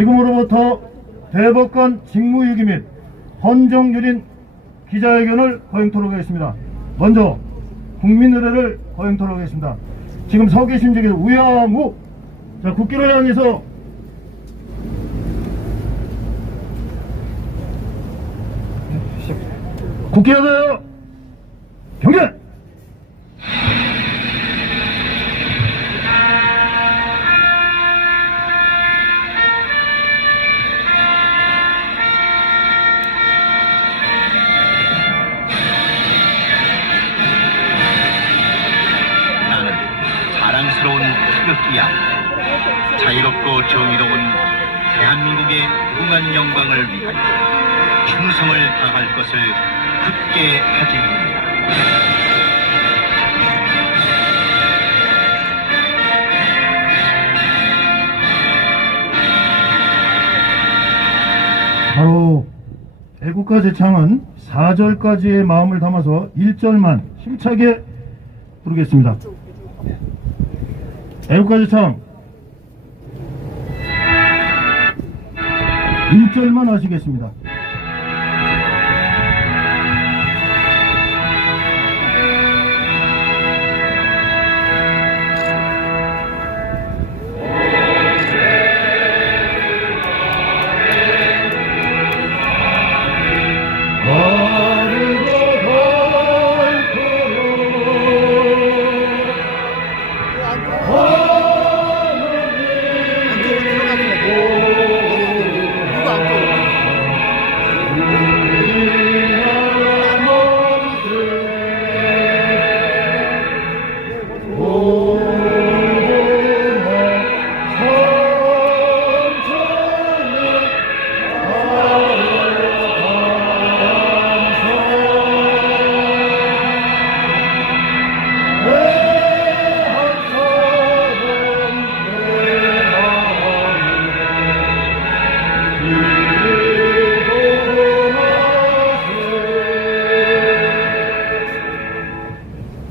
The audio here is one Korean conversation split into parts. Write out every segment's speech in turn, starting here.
지금으로부터 대법관 직무유기 및 헌정유린 기자회견을 거행토록 하겠습니다. 먼저 국민의례를 거행토록 하겠습니다. 지금 서 계신 중에 우양우, 자, 국기를 향해서 국회의원들 경계! 나는 자랑스러운 태극기야. 자유롭고 정의로운 대한민국의 무궁한 영광을 위하여 충성을 다할 것을 굳게 다짐합니다. 바로 애국가 제창은 4절까지의 마음을 담아서 1절만 힘차게 부르겠습니다. 애국가 제창 1절만 하시겠습니다.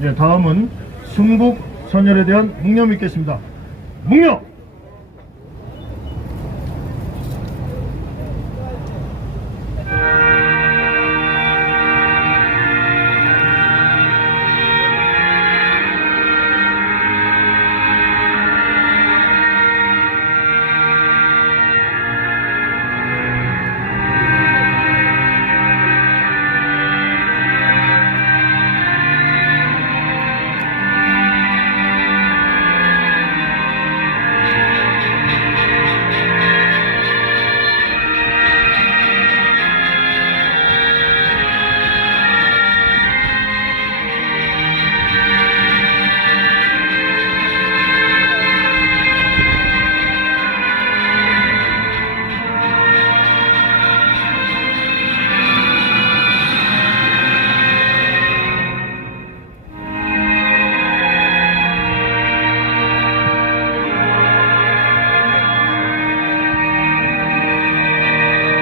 네, 다음은 순국 선열에 대한 묵념이 있겠습니다. 묵념!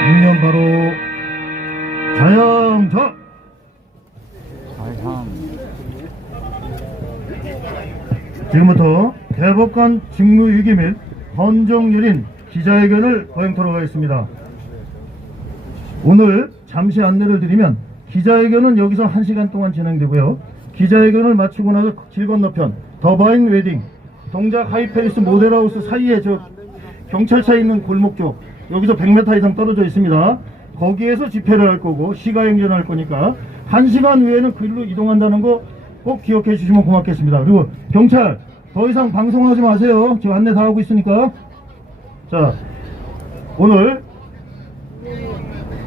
묵념 바로 자양자! 지금부터 대법관 직무유기 및 헌정유린 기자회견을 거행토록 하겠습니다. 오늘 잠시 안내를 드리면 기자회견은 여기서 1시간 동안 진행되고요. 기자회견을 마치고 나서 길 건너편 더바인 웨딩 동작 하이페리스 모델하우스 사이에 저 경찰차 있는 골목 쪽, 여기서 100m 이상 떨어져 있습니다. 거기에서 집회를 할 거고 시가행전을 할 거니까 1시간 후에는 그리로 이동한다는 거 꼭 기억해 주시면 고맙겠습니다. 그리고 경찰 더 이상 방송하지 마세요. 지금 안내 다 하고 있으니까. 자, 오늘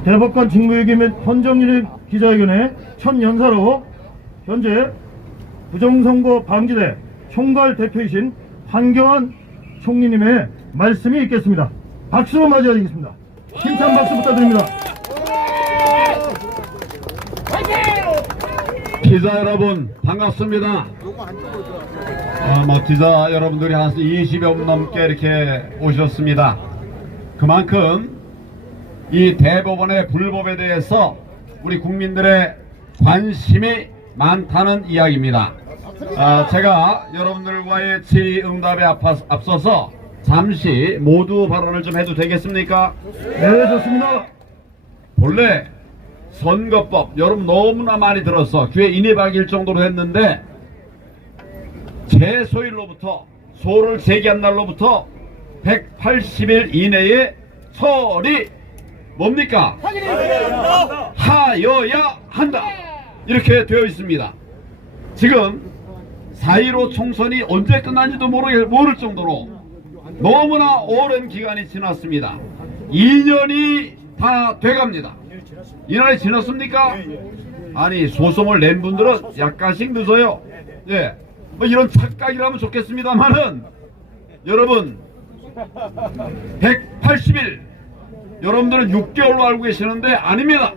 대법관 직무유기 및 헌정유린 기자회견의 첫 연사로 현재 부정선거 방지대 총괄 대표이신 한경환 총리님의 말씀이 있겠습니다. 박수로 맞이하겠습니다. 힘찬 박수 부탁드립니다. 기자 여러분 반갑습니다. 기자 여러분들이 한 20여 분 넘게 이렇게 오셨습니다. 그만큼 이 대법원의 불법에 대해서 우리 국민들의 관심이 많다는 이야기입니다. 제가 여러분들과의 질의응답에 앞서서 잠시 모두 발언을 좀 해도 되겠습니까? 네, 좋습니다. 본래 선거법 여러분 너무나 많이 들어서 귀에 인이 박일 정도로 했는데 제소일로부터 소를 제기한 날로부터 180일 이내에 처리 뭡니까? 하여야 한다. 이렇게 되어 있습니다. 지금 4.15 총선이 언제 끝난지도 모를 정도로 너무나 오랜 기간이 지났습니다. 2년이 다 돼갑니다. 2년이 지났습니까? 아니 소송을 낸 분들은 약간씩 늦어요. 예, 뭐 이런 착각이라면 좋겠습니다만은 여러분 180일 여러분들은 6개월로 알고 계시는데 아닙니다.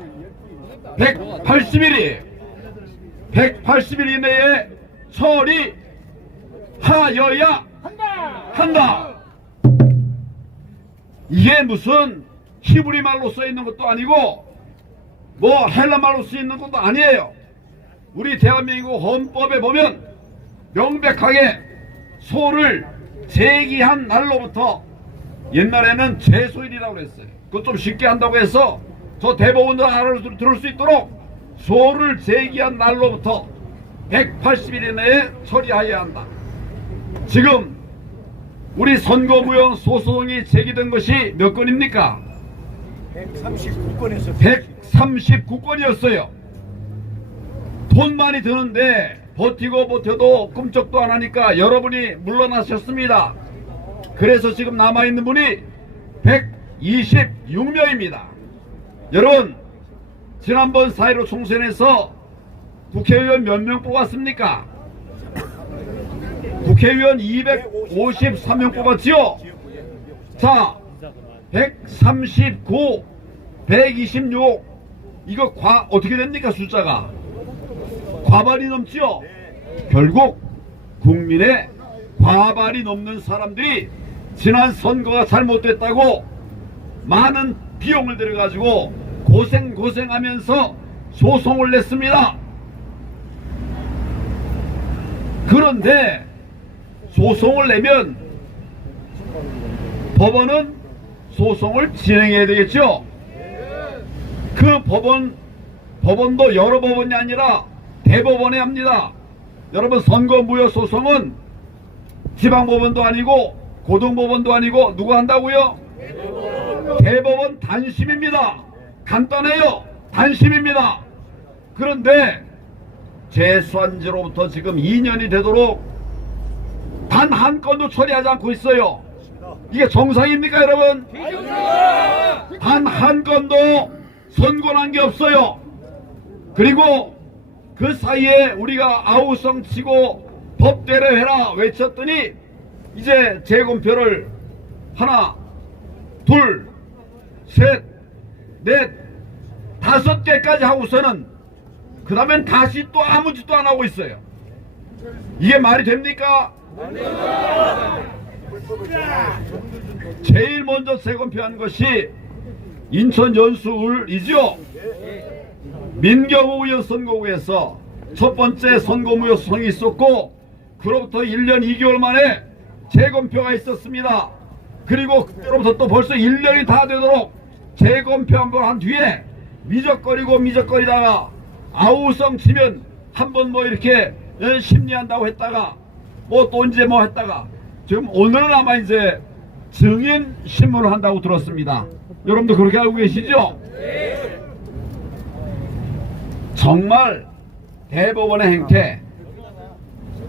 180일이에요. 180일 이내에 처리하여야 한다. 이게 무슨 히브리 말로 써 있는 것도 아니고 뭐 헬라 말로 써 있는 것도 아니에요. 우리 대한민국 헌법에 보면 명백하게 소를 제기한 날로부터 옛날에는 제소일이라고 그랬어요. 그것 좀 쉽게 한다고 해서 저 대법원도 들을 수 있도록 소를 제기한 날로부터 180일 이내에 처리하여야 한다. 지금 우리 선거무효 소송이 제기된 것이 몇 건입니까? 139건이었어요. 돈 많이 드는데 버티고 버텨도 꿈쩍도 안 하니까 여러분이 물러나셨습니다. 그래서 지금 남아있는 분이 126명입니다. 여러분 지난번 4.15 총선에서 국회의원 몇 명 뽑았습니까? 국회의원 253명 뽑았지요? 자, 139, 126 이거 어떻게 됩니까? 숫자가 과반이 넘지요? 결국 국민의 과반이 넘는 사람들이 지난 선거가 잘못됐다고 많은 비용을 들여가지고 고생하면서 소송을 냈습니다. 그런데 소송을 내면 법원은 소송을 진행해야 되겠죠. 그 법원도 여러 법원이 아니라 대법원에 합니다. 여러분 선거무효 소송은 지방법원도 아니고 고등법원도 아니고 누가 한다고요? 대법원 단심입니다. 간단해요. 단심입니다. 그런데 제소한 지로부터 지금 2년이 되도록 단 한 건도 처리하지 않고 있어요. 이게 정상입니까 여러분? 단 한 건도 선고난 게 없어요. 그리고 그 사이에 우리가 아우성 치고 법대로 해라 외쳤더니 이제 재검표를 하나 둘 셋 넷 5개까지 하고서는 그 다음엔 다시 또 아무 짓도 안 하고 있어요. 이게 말이 됩니까? 제일 먼저 재검표한 것이 인천 연수을이죠. 민경우 의원 선거구에서 첫 번째 선거무효 소송이 있었고 그로부터 1년 2개월 만에 재검표가 있었습니다. 그리고 그때로부터 또 벌써 1년이 다 되도록 재검표 한 번 한 뒤에 미적거리다가 아우성 치면 한번 뭐 이렇게 심리한다고 했다가 뭐 또 언제 뭐 했다가 지금 오늘은 아마 이제 증인 신문을 한다고 들었습니다. 여러분도 그렇게 알고 계시죠? 정말 대법원의 행태,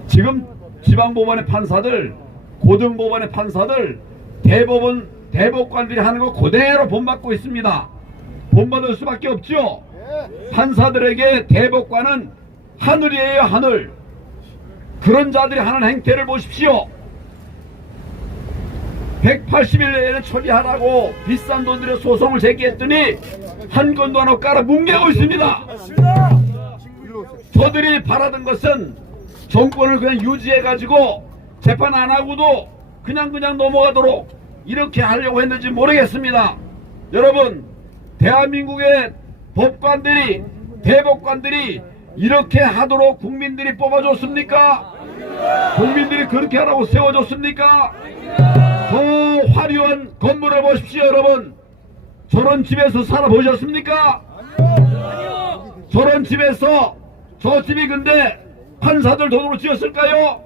지금 지방법원의 판사들, 고등법원의 판사들, 대법관들이 하는 거 그대로 본받고 있습니다. 본받을 수밖에 없죠. 판사들에게 대법관은 하늘이에요, 하늘. 그런 자들이 하는 행태를 보십시오. 180일 내에 처리하라고 비싼 돈 들여 소송을 제기했더니 한 건도 안 하고 깔아 뭉개고 있습니다. 저들이 바라던 것은 정권을 그냥 유지해가지고 재판 안 하고도 그냥 넘어가도록 이렇게 하려고 했는지 모르겠습니다. 여러분, 대한민국의 법관들이, 대법관들이 이렇게 하도록 국민들이 뽑아줬습니까? 국민들이 그렇게 하라고 세워줬습니까? 저 화려한 건물을 보십시오, 여러분. 저런 집에서 살아보셨습니까? 저런 집에서, 저 집이 근데 판사들 돈으로 지었을까요?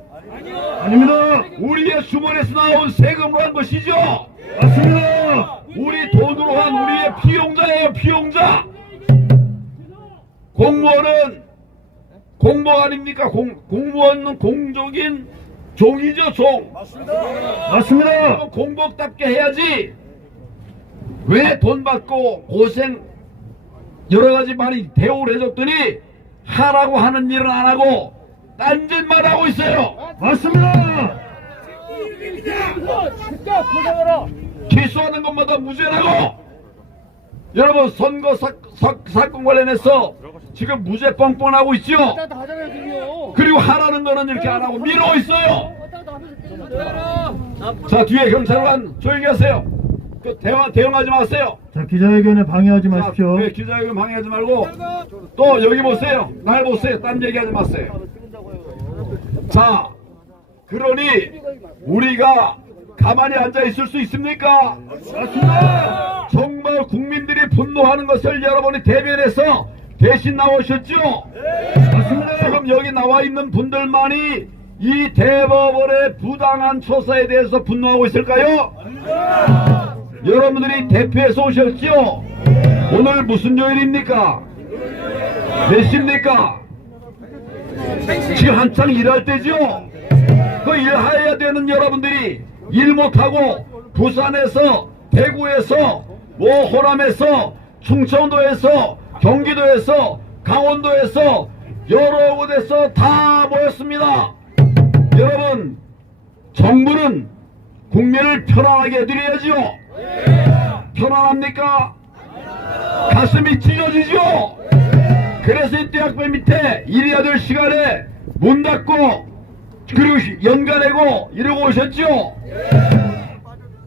아닙니다. 우리의 주머니에서 나온 세금으로 한 것이죠. 맞습니다. 우리 돈으로 한 우리의 피용자예요, 피용자. 공무원은 공복 아닙니까? 공무원은 공적인 종이죠, 종. 맞습니다. 공복답게 해야지. 왜 돈 받고 고생 여러 가지 많이 대우를 해줬더니 하라고 하는 일은 안 하고 딴짓만 하고 있어요. 맞습니다. 기소하는 것마다 무죄라고. 여러분, 선거 사건 관련해서 지금 무죄 뻥뻥하고 있죠. 그리고 하라는 거는 이렇게 안 하고 미루고 있어요. 자, 뒤에 경찰관 조용히 하세요. 그 대응하지 마세요. 자, 기자회견에 방해하지 마십시오. 자, 네, 기자회견 방해하지 말고 또 여기 보세요. 날 보세요. 딴 얘기하지 마세요. 자, 그러니 우리가 가만히 앉아 있을 수 있습니까? 맞습니다. 정말 국민들이 분노하는 것을 여러분이 대변해서 대신 나오셨죠? 맞습니다. 지금 여기 나와 있는 분들만이 이 대법원의 부당한 처사에 대해서 분노하고 있을까요? 여러분들이 대표해서 오셨죠? 오늘 무슨 요일입니까? 몇 시입니까? 지금 한창 일할 때죠? 그 일해야 되는 여러분들이 일 못하고 부산에서, 대구에서, 뭐 호남에서, 충청도에서, 경기도에서, 강원도에서 여러 곳에서 다 모였습니다. 여러분, 정부는 국민을 편안하게 해드려야죠. 편안합니까? 가슴이 찢어지죠. 그래서 이 대학교 밑에 일해야 될 시간에 문 닫고 그리고 연가내고 이러고 오셨죠.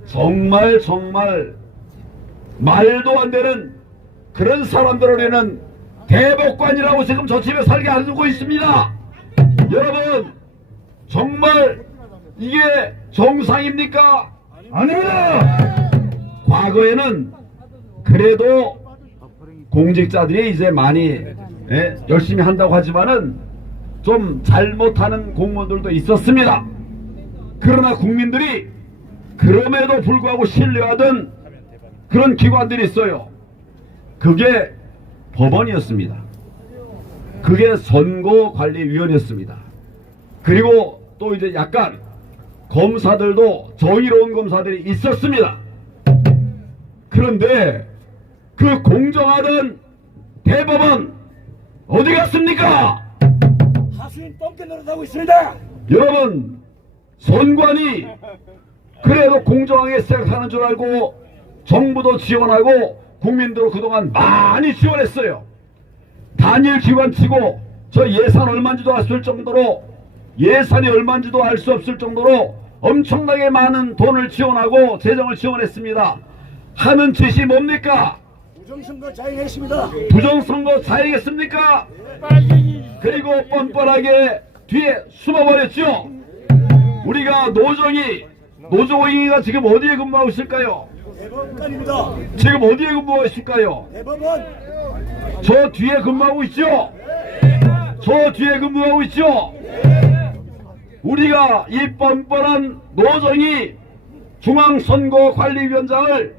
정말 말도 안 되는 그런 사람들을 우리는 대법관이라고 지금 저 집에 살게 안 두고 있습니다. 여러분, 정말 이게 정상입니까? 아닙니다. 과거에는 그래도 공직자들이 이제 많이 열심히 한다고 하지만은 좀 잘못하는 공무원들도 있었습니다. 그러나 국민들이 그럼에도 불구하고 신뢰하던 그런 기관들이 있어요. 그게 법원이었습니다. 그게 선거관리위원회였습니다. 그리고 또 이제 약간 검사들도 정의로운 검사들이 있었습니다. 그런데 그 공정하던 대법원 어디 갔습니까? 하수인 똥개 노릇하고 있습니다. 여러분, 선관위 그래도 공정하게 생각하는 줄 알고 정부도 지원하고 국민들도 그동안 많이 지원했어요. 단일 기관치고 저 예산 얼마인지도 알 수 없을 정도로, 예산이 얼마인지도 알 수 없을 정도로 엄청나게 많은 돈을 지원하고 재정을 지원했습니다. 하는 짓이 뭡니까? 부정선거 자행했습니다. 부정선거 자행했습니까? 그리고 뻔뻔하게 뒤에 숨어버렸죠. 우리가 노조위가 지금 어디에 근무하고 있을까요? 대법관입니다. 지금 어디에 근무하고 있을까요? 대법원. 저 뒤에 근무하고 있죠? 저 뒤에 근무하고 있죠? 우리가 이 뻔뻔한 노정이 중앙선거관리위원장을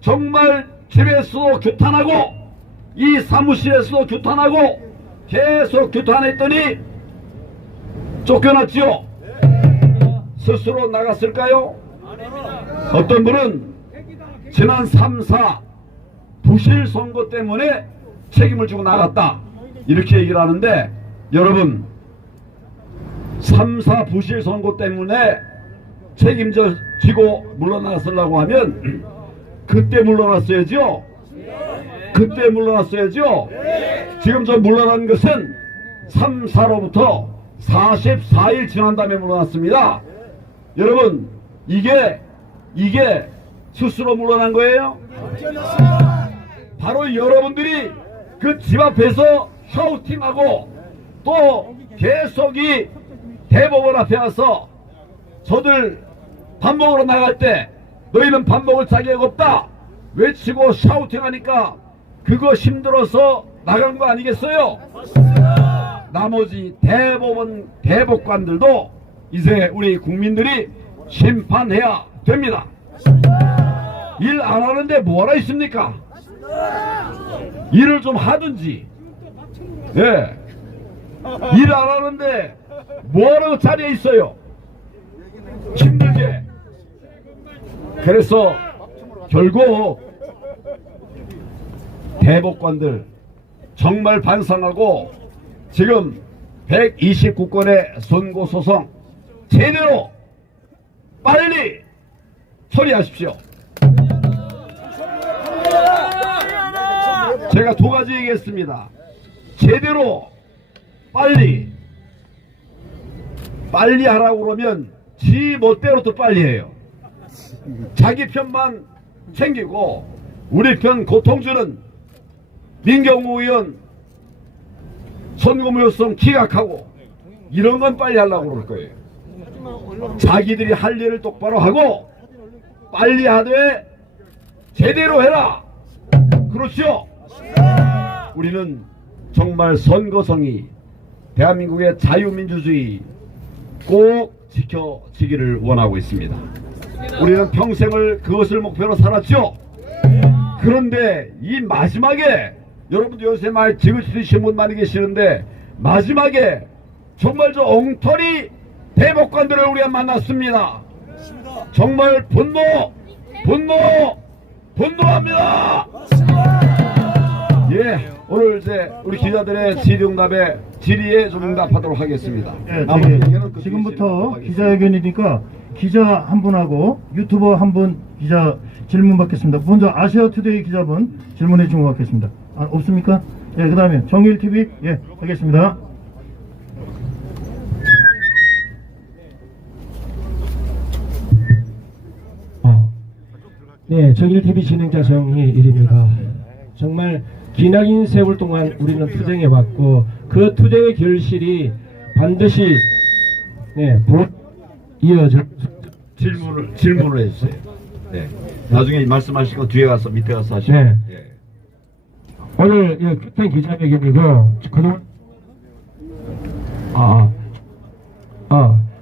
정말 집에서도 규탄하고 이 사무실에서도 규탄하고 계속 규탄했더니 쫓겨났지요. 스스로 나갔을까요? 어떤 분은 지난 3, 4 부실 선거 때문에 책임을 지고 나갔다 이렇게 얘기를 하는데, 여러분, 3, 4 부실 선거 때문에 책임지고 물러나서려고 하면 그때 물러났어야죠. 그때 물러났어야죠. 지금 저 물러난 것은 3, 4로부터 44일 지난 다음에 물러났습니다. 여러분, 이게 스스로 물러난 거예요? 바로 여러분들이 그 집 앞에서 샤우팅하고 또 계속 이 대법원 앞에 와서 저들 밥 먹으러 나갈 때 너희는 밥 먹을 자격 없다 외치고 샤우팅하니까 그거 힘들어서 나간 거 아니겠어요? 나머지 대법원 대법관들도 이제 우리 국민들이 심판해야 됩니다. 일 안 하는데 뭐하러 있습니까? 일을 좀 하든지. 예. 일 안 하는데 뭐하러 자리에 있어요? 힘들게. 그래서 결국 대법관들 정말 반성하고 지금 129건의 선고소송 제대로 빨리 처리하십시오. 제가 두 가지 얘기했습니다. 제대로 빨리 하라고 그러면 지 멋대로 또 빨리 해요. 자기 편만 챙기고 우리 편 고통 주는 민경우 의원 선거무효성 기각하고 이런 건 빨리 하려고 그럴 거예요. 자기들이 할 일을 똑바로 하고 빨리 하되 제대로 해라. 그렇죠? 우리는 정말 선거성이 대한민국의 자유민주주의 꼭 지켜지기를 원하고 있습니다. 우리는 평생을 그것을 목표로 살았죠. 그런데 이 마지막에 여러분들 요새 많이 지긋지긋하신 분 많이 계시는데 마지막에 정말 저 엉터리 대법관들을 우리가 만났습니다. 정말 분노합니다. 예, 오늘 이제 우리 기자들의 질의에 좀 응답하도록 하겠습니다. 예, 남은 얘기는 그 지금부터 뒤에 기자회견이니까 기자 한 분하고 유튜버 한 분 기자 질문 받겠습니다. 먼저 아시아투데이 기자분 질문해 주신 것 같겠습니다. 아, 없습니까? 예, 그 다음에 정일TV 예, 하겠습니다. 네, 정일TV 진행자 정희일입니다. 정말 기나긴 세월 동안 우리는 투쟁해왔고 그 투쟁의 결실이 반드시 이어져. 질문을 해주세요. 네. 나중에 말씀하실 거 뒤에 가서 밑에 가서 하시고. 네. 예. 오늘 규탄 기자회견이고 그동안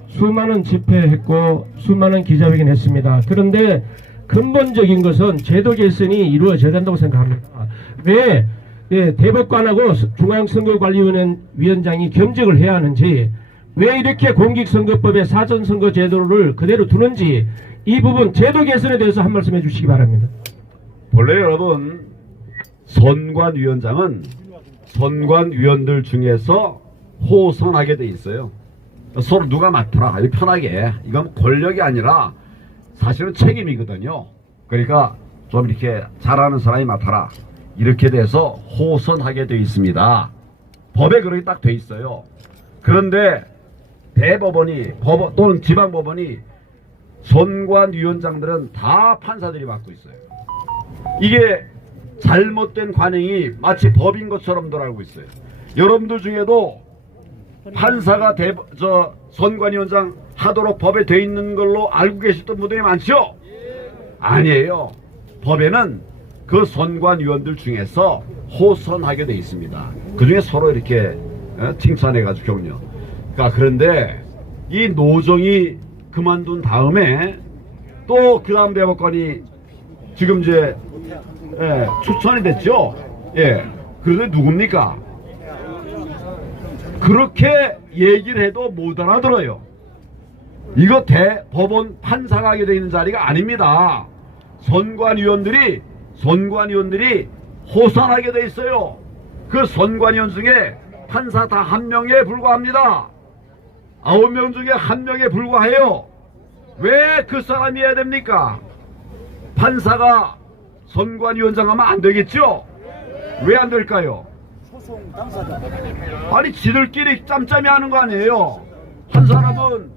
수많은 집회했고 수많은 기자회견 했습니다. 그런데 근본적인 것은 제도 개선이 이루어져야 된다고 생각합니다. 왜 대법관하고 중앙선거관리위원장이 겸직을 해야 하는지, 왜 이렇게 공직선거법의 사전선거 제도를 그대로 두는지, 이 부분 제도 개선에 대해서 한 말씀 해주시기 바랍니다. 본래 여러분 선관위원장은 선관위원들 중에서 호선하게 돼 있어요. 서로 누가 맡더라 편하게. 이건 권력이 아니라 사실은 책임이거든요. 그러니까 좀 이렇게 잘하는 사람이 맡아라 이렇게 돼서 호선하게 돼 있습니다. 법에 그렇게 딱 돼 있어요. 그런데 대법원이 또는 지방법원이 선관위원장들은 다 판사들이 맡고 있어요. 이게 잘못된 관행이 마치 법인 것처럼 알고 있어요. 여러분들 중에도 판사가 선관위원장 하도록 법에 돼 있는 걸로 알고 계셨던 분들이 많죠? 아니에요. 법에는 그 선관위원들 중에서 호선하게 돼 있습니다. 그 중에 서로 이렇게 칭찬해가지고 격려. 그런데 이 노정이 그만둔 다음에 또 그 다음 대법관이 지금 이제 추천이 됐죠. 그런데 누굽니까? 그렇게 얘기를 해도 못 알아들어요. 이거 대법원 판사가 하게 되어 있는 자리가 아닙니다. 선관위원들이 호선하게 돼 있어요. 그 선관위원 중에 판사 다 1명에 불과합니다. 9명 중에 1명에 불과해요. 왜 그 사람이 해야 됩니까? 판사가 선관위원장 하면 안 되겠죠? 왜 안 될까요? 아니 지들끼리 짬짬이 하는 거 아니에요. 한 사람은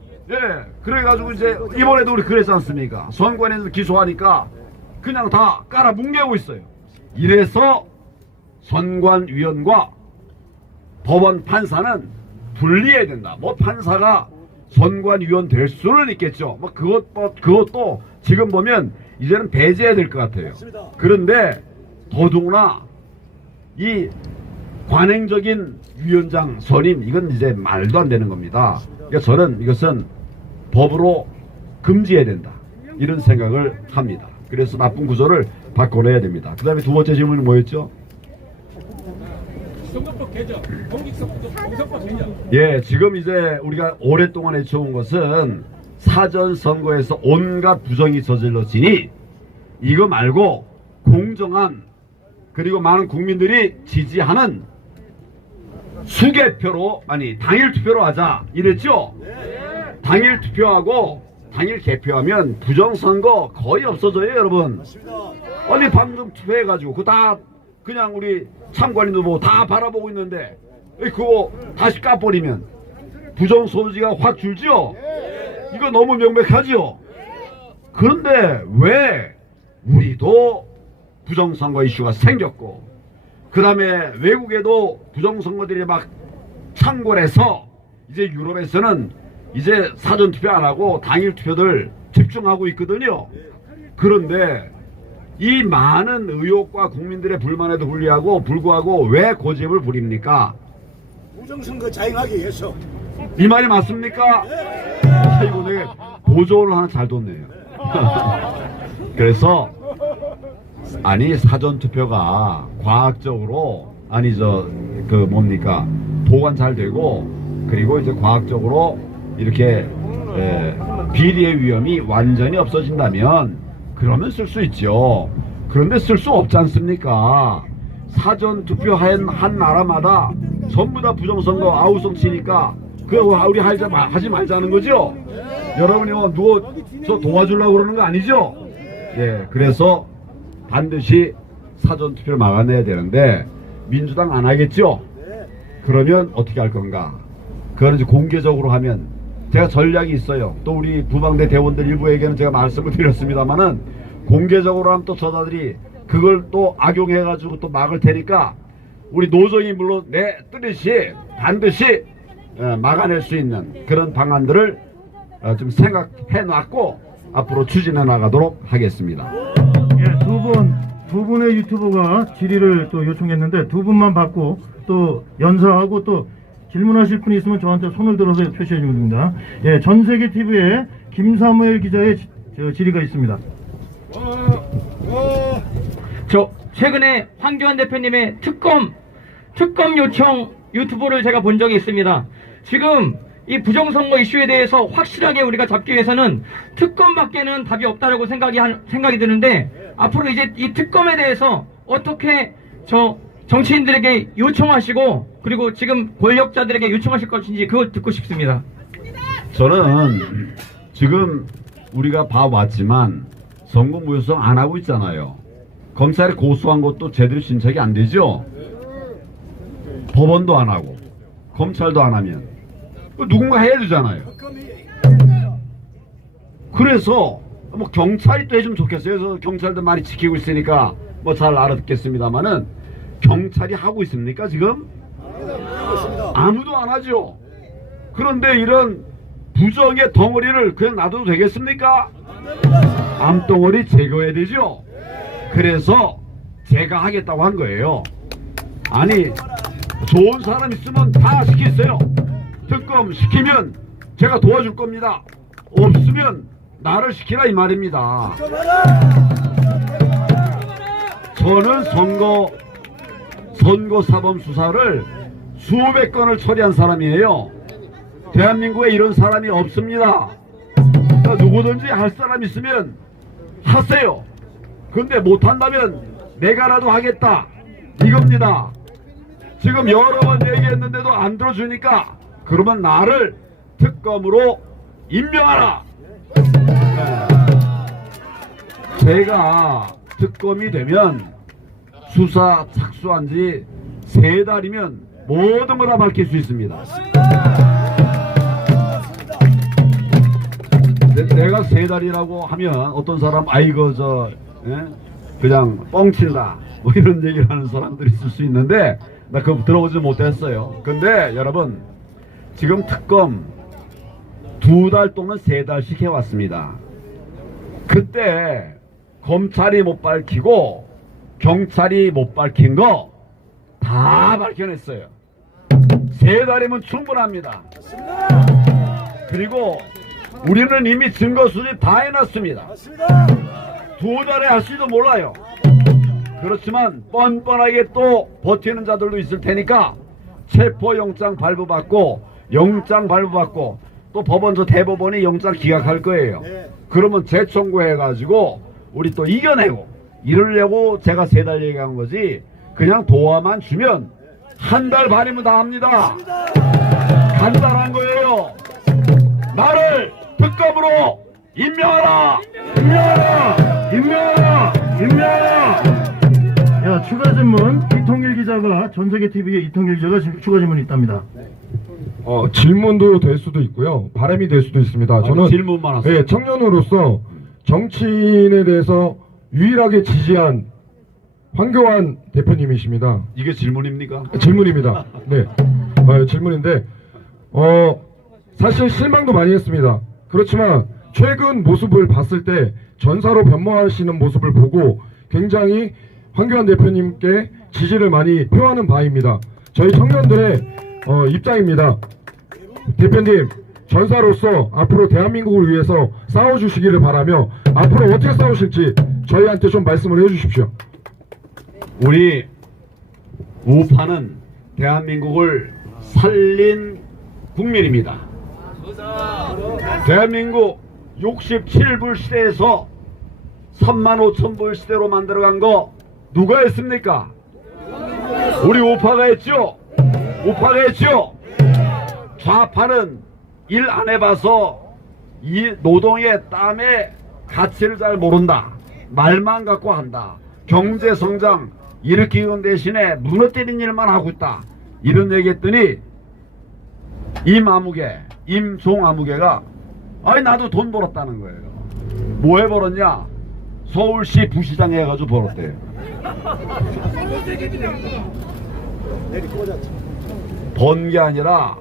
그래가지고 이제 이번에도 우리 그랬지 않습니까? 선관위에서 기소하니까 그냥 다 깔아 뭉개고 있어요. 이래서 선관위원과 법원 판사는 분리해야 된다. 뭐 판사가 선관위원 될 수는 있겠죠. 뭐 그것도 지금 보면 이제는 배제해야 될 것 같아요. 그런데 더더구나 이 관행적인 위원장 선임, 이건 이제 말도 안 되는 겁니다. 그러니까 저는 이것은 법으로 금지해야 된다, 이런 생각을 합니다. 그래서 나쁜 구조를 바꿔내야 됩니다. 그 다음에 두 번째 질문이 뭐였죠? 선거법 개정, 공직선거법 개정. 예, 지금 이제 우리가 오랫동안 해쳐온 것은 사전선거에서 온갖 부정이 저질러지니 이거 말고 공정한, 그리고 많은 국민들이 지지하는 수개표로, 아니 당일 투표로 하자 이랬죠? 당일 투표하고 당일 개표하면 부정선거 거의 없어져요, 여러분. 아니 방금 투표해가지고 그거 다 그냥 우리 참관인도 뭐 다 바라보고 있는데 그거 다시 까버리면 부정 소지가 확 줄지요? 이거 너무 명백하지요? 그런데 왜 우리도 부정선거 이슈가 생겼고, 그 다음에 외국에도 부정선거들이 막 창궐해서 이제 유럽에서는 이제 사전투표 안 하고 당일 투표들 집중하고 있거든요. 그런데 이 많은 의혹과 국민들의 불만에도 불구하고 왜 고집을 부립니까? 부정선거 자행하기 위해서. 이 말이 맞습니까? 아이고, 내가 보조를 하나 잘 뒀네요. 그래서 아니 사전투표가 과학적으로, 아니 뭡니까, 보관 잘 되고, 그리고 이제 과학적으로 이렇게 비리의 위험이 완전히 없어진다면 그러면 쓸 수 있죠. 그런데 쓸 수 없지 않습니까? 사전투표한 한 나라마다 전부 다 부정선거 아우성 치니까 그거 우리 하지 말자는 거죠? 여러분이 누구 저 도와주려고 그러는 거 아니죠? 예, 그래서 반드시 사전투표를 막아내야 되는데 민주당 안 하겠죠? 그러면 어떻게 할 건가? 그거는 이제 공개적으로 하면, 제가 전략이 있어요. 또 우리 부방대 대원들 일부에게는 제가 말씀을 드렸습니다만은, 공개적으로 하면 또 저자들이 그걸 또 악용해가지고 또 막을 테니까 우리 노정이 물론 내 뜻이 반드시 막아낼 수 있는 그런 방안들을 좀 생각해 놨고 앞으로 추진해 나가도록 하겠습니다. 예, 두 분의 유튜버가 질의를 또 요청했는데 두 분만 받고 또 연사하고 또 질문하실 분이 있으면 저한테 손을 들어서 표시해 주면 됩니다. 예, 전세계 TV의 김사무엘 기자의 질의가 있습니다. 저 최근에 황교안 대표님의 특검 요청 유튜브를 제가 본 적이 있습니다. 지금 이 부정선거 이슈에 대해서 확실하게 우리가 잡기 위해서는 특검밖에는 답이 없다라고 생각이 드는데, 앞으로 이제 이 특검에 대해서 어떻게 정치인들에게 요청하시고, 그리고 지금 권력자들에게 요청하실 것인지 그걸 듣고 싶습니다. 저는 지금 우리가 봐왔지만 선거무효성 안 하고 있잖아요. 검찰이 고소한 것도 제대로 진척이 안 되죠. 법원도 안 하고 검찰도 안 하면 누군가 해야 되잖아요. 그래서 뭐 경찰이 또 해주면 좋겠어요. 그래서 경찰도 많이 지키고 있으니까 뭐 잘 알아듣겠습니다만은, 경찰이 하고 있습니까 지금? 아무도 안 하죠. 그런데 이런 부정의 덩어리를 그냥 놔둬도 되겠습니까? 암덩어리 제거해야 되죠. 그래서 제가 하겠다고 한 거예요. 아니 좋은 사람 있으면 다 시키세요. 특검 시키면 제가 도와줄 겁니다. 없으면 나를 시키라 이 말입니다. 저는 선거사범 수사를 수백 건을 처리한 사람이에요. 대한민국에 이런 사람이 없습니다. 그러니까 누구든지 할 사람 있으면 하세요. 근데 못한다면 내가라도 하겠다 이겁니다. 지금 여러 번 얘기했는데도 안 들어주니까 그러면 나를 특검으로 임명하라. 제가 특검이 되면 수사 착수한 지 3달이면 모든 걸 다 밝힐 수 있습니다. 내가 3달이라고 하면 어떤 사람 아이고 그냥 뻥친다 뭐 이런 얘기를 하는 사람들이 있을 수 있는데, 나 그거 들어보지 못했어요. 근데 여러분 지금 특검 2달 또는 3달씩 해왔습니다. 그때 검찰이 못 밝히고 경찰이 못 밝힌 거 다 밝혀냈어요. 3달이면 충분합니다. 그리고 우리는 이미 증거 수집 다 해놨습니다. 2달에 할지도 몰라요. 그렇지만 뻔뻔하게 또 버티는 자들도 있을 테니까 체포영장 발부받고 영장 발부받고 또 법원서 대법원이 영장 기각할 거예요. 그러면 재청구해가지고 우리 또 이겨내고 이러려고 제가 3달 얘기한 거지, 그냥 도화만 주면 1달 반이면 다 합니다. 간단한 거예요. 나를 특검으로 임명하라! 임명하라! 임명하라! 임명하라! 야, 추가 질문. 이통일 기자가, 전세계 TV의 이통일 기자가 추가 질문이 있답니다. 질문도 될 수도 있고요. 바람이 될 수도 있습니다. 저는 질문만 하세요. 예, 청년으로서 정치인에 대해서 유일하게 지지한 황교안 대표님이십니다. 이게 질문입니까? 질문입니다. 네, 질문인데 사실 실망도 많이 했습니다. 그렇지만 최근 모습을 봤을 때 전사로 변모하시는 모습을 보고 굉장히 황교안 대표님께 지지를 많이 표하는 바입니다. 저희 청년들의 입장입니다. 대표님, 전사로서 앞으로 대한민국을 위해서 싸워주시기를 바라며 앞으로 어떻게 싸우실지 저희한테 좀 말씀을 해주십시오. 우리 우파는 대한민국을 살린 국민입니다. 대한민국 67불 시대에서 35,000불 시대로 만들어간 거 누가 했습니까? 우리 우파가 했죠? 우파가 했죠? 좌파는 일 안 해봐서 이 노동의 땀의 가치를 잘 모른다. 말만 갖고 한다. 경제성장 일으키는 대신에 무너뜨리는 일만 하고 있다. 이런 얘기 했더니 임종아무개가 아니 나도 돈 벌었다는 거예요. 뭐 해 벌었냐? 서울시 부시장 해가지고 벌었대요. 번 게 아니라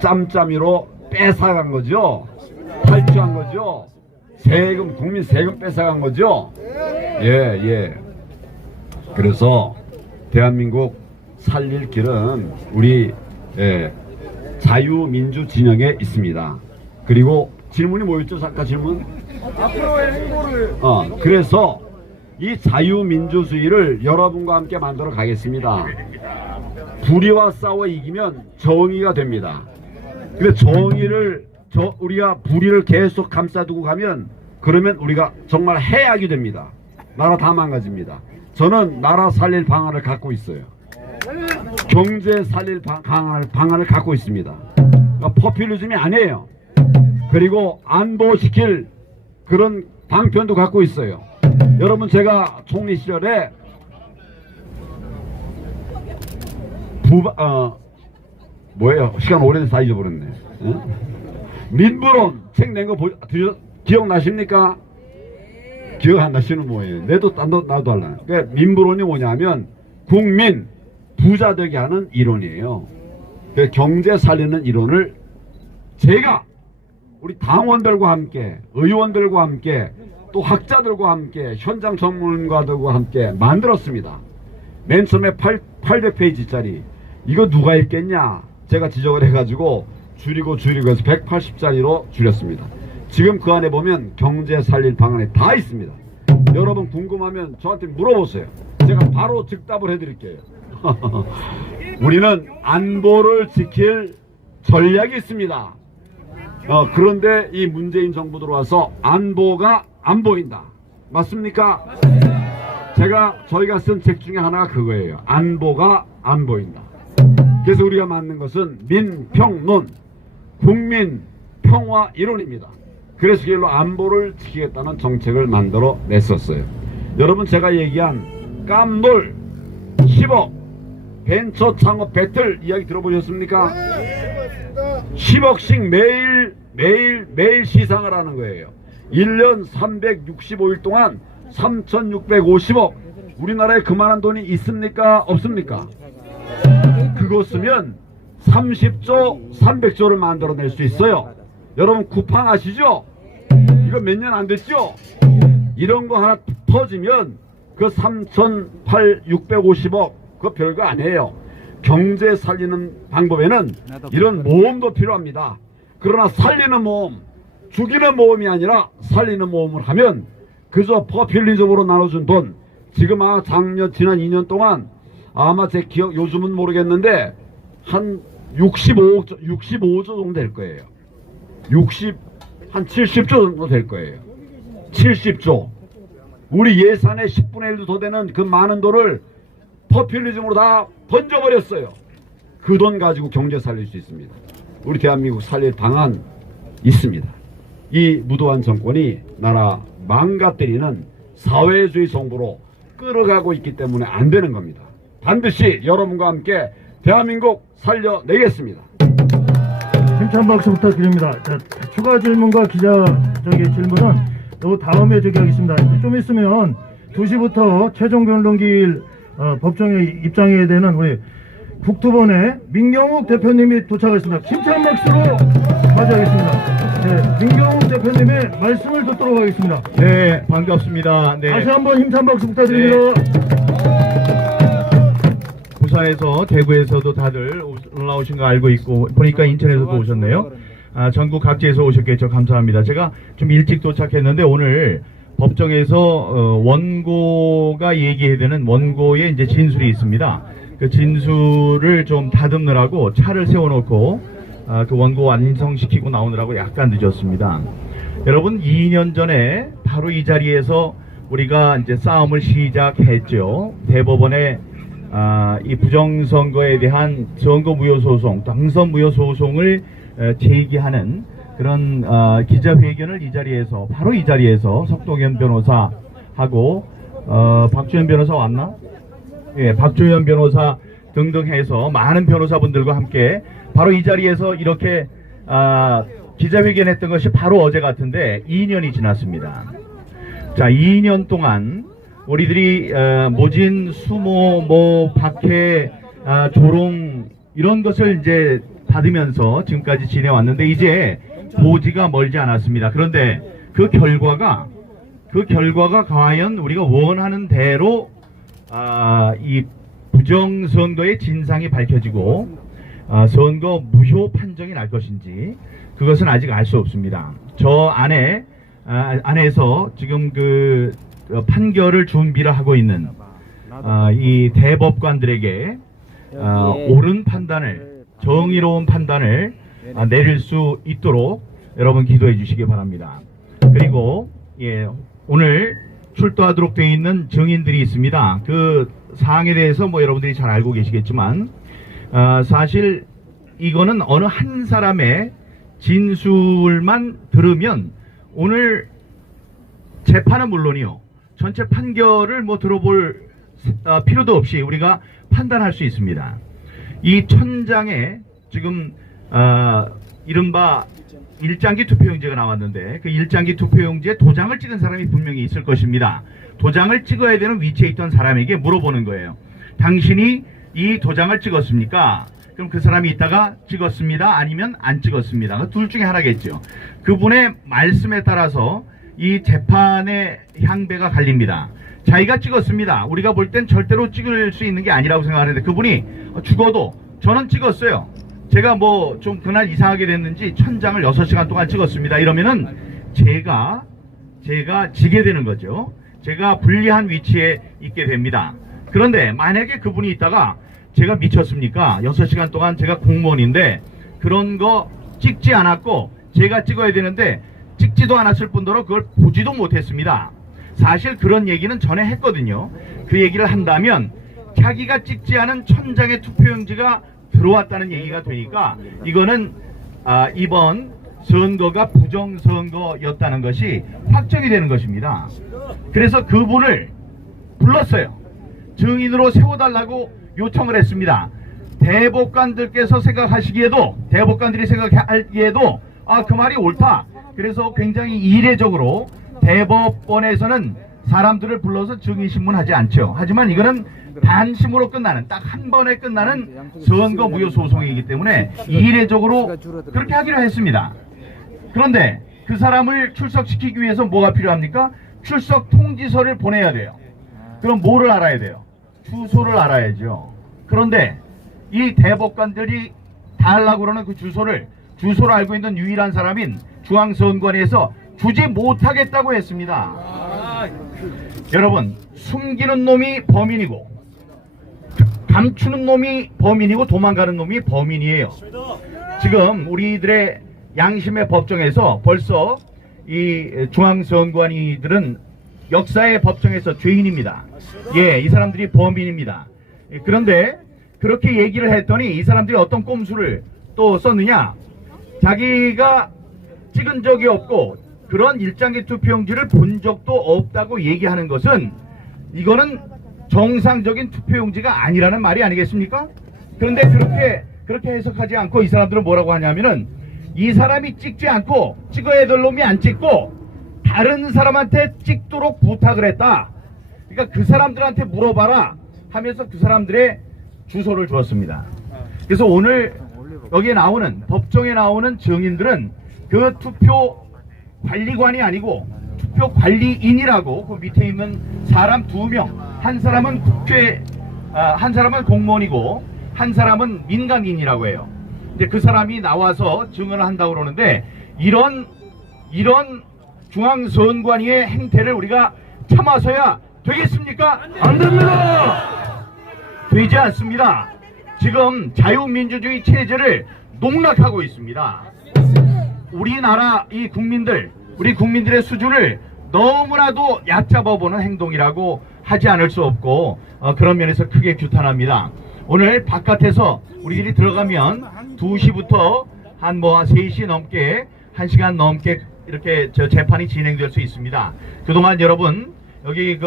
짬짬이로 뺏어간 거죠. 탈취한 거죠. 세금, 국민 세금 뺏어간 거죠. 예. 그래서 대한민국 살릴 길은 우리 자유민주 진영에 있습니다. 그리고 질문이 뭐였죠? 아까 질문? 앞으로의 행보를. 그래서 이 자유민주주의를 여러분과 함께 만들어 가겠습니다. 불의와 싸워 이기면 정의가 됩니다. 근데 우리가 불의를 계속 감싸두고 가면 그러면 우리가 정말 해악이 됩니다. 나라 다 망가집니다. 저는 나라 살릴 방안을 갖고 있어요. 경제 살릴 방안을 갖고 있습니다. 그러니까 포퓰리즘이 아니에요. 그리고 안보시킬 그런 방편도 갖고 있어요. 여러분, 제가 총리 시절에 시간 오래돼서 다 잊어버렸네. 민부론 책 낸 거 기억나십니까? 기억 안 나시는 뭐예요? 나도 알라. 그러니까 민부론이 뭐냐면 국민 부자 되게 하는 이론이에요. 그러니까 경제 살리는 이론을 제가 우리 당원들과 함께, 의원들과 함께, 또 학자들과 함께, 현장 전문가들과 함께 만들었습니다. 맨 처음에 800페이지짜리 이거 누가 읽겠냐? 제가 지적을 해가지고 줄이고 해서 180짜리로 줄였습니다. 지금 그 안에 보면 경제 살릴 방안이 다 있습니다. 여러분 궁금하면 저한테 물어보세요. 제가 바로 즉답을 해드릴게요. 우리는 안보를 지킬 전략이 있습니다. 그런데 이 문재인 정부 들어와서 안보가 안 보인다. 맞습니까? 저희가 쓴 책 중에 하나가 그거예요. 안보가 안 보인다. 그래서 우리가 만든 것은 민평론, 국민 평화 이론입니다. 그래서 그걸로 안보를 지키겠다는 정책을 만들어 냈었어요. 여러분, 제가 얘기한 깜놀 10억 벤처 창업 배틀 이야기 들어보셨습니까? 10억씩 매일 시상을 하는 거예요. 1년 365일 동안 3,650억. 우리나라에 그만한 돈이 있습니까? 없습니까? 그거 쓰면 30조, 300조를 만들어낼 수 있어요. 여러분 쿠팡 아시죠? 이거 몇 년 안 됐죠? 이런 거 하나 터지면 그 3,650억 그거 별거 아니에요. 경제 살리는 방법에는 이런 모험도 필요합니다. 그러나 살리는 모험, 죽이는 모험이 아니라 살리는 모험을 하면 그저 포퓰리즘으로 나눠준 돈, 지금 지난 2년 동안 아마 제 기억 요즘은 모르겠는데 한 65조 정도 될 거예요. 한 70조 정도 될 거예요. 70조. 우리 예산의 10분의 1도 더 되는 그 많은 돈을 포퓰리즘으로 다 던져버렸어요. 그 돈 가지고 경제 살릴 수 있습니다. 우리 대한민국 살릴 방안 있습니다. 이 무도한 정권이 나라 망가뜨리는 사회주의 정부로 끌어가고 있기 때문에 안 되는 겁니다. 반드시 여러분과 함께 대한민국 살려내겠습니다. 힘찬 박수 부탁드립니다. 자, 추가 질문과 기자 질문은 또 다음에 하겠습니다. 좀 있으면 2시부터 최종 변론기일 법정에 입장해야 되는 우리 국토본의 민경욱 대표님이 도착했습니다. 힘찬 박수로 맞이하겠습니다. 네, 민경욱 대표님의 말씀을 듣도록 하겠습니다. 네, 반갑습니다. 네. 다시 한번 힘찬 박수 부탁드립니다. 부산에서 대구에서도 다들 올라오신 거 알고 있고 보니까 인천에서도 오셨네요. 전국 각지에서 오셨겠죠. 감사합니다. 제가 좀 일찍 도착했는데 오늘 법정에서 원고가 얘기해야 되는 원고의 이제 진술이 있습니다. 그 진술을 좀 다듬느라고 차를 세워놓고 그 원고 완성시키고 나오느라고 약간 늦었습니다. 여러분 2년 전에 바로 이 자리에서 우리가 이제 싸움을 시작했죠. 대법원에 이 부정선거에 대한 선거무효소송, 당선무효소송을 제기하는 그런 기자회견을 바로 이 자리에서 석동현 변호사하고 박주현 변호사 왔나? 예, 박주현 변호사 등등 해서 많은 변호사분들과 함께 바로 이 자리에서 이렇게 기자회견했던 것이 바로 어제 같은데 2년이 지났습니다. 자, 2년 동안 우리들이 모진, 수모, 박해, 조롱 이런 것을 이제 받으면서 지금까지 지내왔는데 이제 보지가 멀지 않았습니다. 그런데 그 결과가 과연 우리가 원하는 대로 이 부정선거의 진상이 밝혀지고 선거 무효 판정이 날 것인지 그것은 아직 알 수 없습니다. 저 안에서 지금 그 판결을 준비를 하고 있는 이 대법관들에게 옳은 판단을, 정의로운 판단을 내릴 수 있도록 여러분 기도해 주시기 바랍니다. 그리고 오늘 출두하도록 되어 있는 증인들이 있습니다. 그 사항에 대해서 뭐 여러분들이 잘 알고 계시겠지만 사실 이거는 어느 한 사람의 진술만 들으면 오늘 재판은 물론이요, 전체 판결을 뭐 들어볼 필요도 없이 우리가 판단할 수 있습니다. 이 천장에 지금 이른바 일장기 투표용지가 나왔는데 그 일장기 투표용지에 도장을 찍은 사람이 분명히 있을 것입니다. 도장을 찍어야 되는 위치에 있던 사람에게 물어보는 거예요. 당신이 이 도장을 찍었습니까? 그럼 그 사람이 있다가 찍었습니다, 아니면 안 찍었습니다. 둘 중에 하나겠죠. 그분의 말씀에 따라서 이 재판의 향배가 갈립니다. 자기가 찍었습니다. 우리가 볼 땐 절대로 찍을 수 있는 게 아니라고 생각하는데 그분이 죽어도 저는 찍었어요. 제가 뭐 좀 그날 이상하게 됐는지 천장을 6시간 동안 찍었습니다. 이러면은 제가 지게 되는 거죠. 제가 불리한 위치에 있게 됩니다. 그런데 만약에 그분이 있다가 제가 미쳤습니까? 6시간 동안 제가 공무원인데 그런 거 찍지 않았고 제가 찍어야 되는데 찍지도 않았을 뿐더러 그걸 보지도 못했습니다. 사실 그런 얘기는 전에 했거든요. 그 얘기를 한다면 자기가 찍지 않은 천장의 투표용지가 들어왔다는 얘기가 되니까 이거는 이번 선거가 부정선거였다는 것이 확정이 되는 것입니다. 그래서 그분을 불렀어요. 증인으로 세워달라고 요청을 했습니다. 대법관들께서 생각하시기에도, 대법관들이 생각하기에도 그 말이 옳다. 그래서 굉장히 이례적으로 대법원에서는 사람들을 불러서 증인신문하지 않죠. 하지만 이거는 단심으로 끝나는, 딱 한 번에 끝나는 선거 무효 소송이기 때문에 이례적으로 그렇게 하기로 했습니다. 그런데 그 사람을 출석시키기 위해서 뭐가 필요합니까? 출석 통지서를 보내야 돼요. 그럼 뭐를 알아야 돼요? 주소를 알아야죠. 그런데 이 대법관들이 다 하려고 그러는 그 주소를 알고 있는 유일한 사람인 중앙선관위에서 주지 못하겠다고 했습니다. 여러분, 숨기는 놈이 범인이고 감추는 놈이 범인이고 도망가는 놈이 범인이에요. 지금 우리들의 양심의 법정에서 벌써 이 중앙선관위들은 역사의 법정에서 죄인입니다. 예, 이 사람들이 범인입니다. 그런데 그렇게 얘기를 했더니 이 사람들이 어떤 꼼수를 또 썼느냐? 자기가 찍은 적이 없고 그런 일장기 투표용지를 본 적도 없다고 얘기하는 것은 이거는 정상적인 투표용지가 아니라는 말이 아니겠습니까? 그런데 그렇게 해석하지 않고 이 사람들은 뭐라고 하냐면은 이 사람이 찍지 않고 찍어야 될 놈이 안 찍고 다른 사람한테 찍도록 부탁을 했다. 그러니까 그 사람들한테 물어봐라 하면서 그 사람들의 주소를 주었습니다. 그래서 오늘 여기에 나오는 법정에 나오는 증인들은 그 투표 관리관이 아니고 투표 관리인이라고 그 밑에 있는 사람 2명, 한 사람은 한 사람은 공무원이고 한 사람은 민간인이라고 해요. 근데 그 사람이 나와서 증언을 한다고 그러는데 이런 중앙선관위의 행태를 우리가 참아서야 되겠습니까? 안 됩니다. 되지 않습니다. 지금 자유민주주의 체제를 농락하고 있습니다. 우리나라 우리 국민들의 수준을 너무나도 얕잡아보는 행동이라고 하지 않을 수 없고 그런 면에서 크게 규탄합니다. 오늘 바깥에서 우리들이 들어가면 2시부터 한 3시 넘게 1시간 넘게 이렇게 재판이 진행될 수 있습니다. 그동안 여러분 여기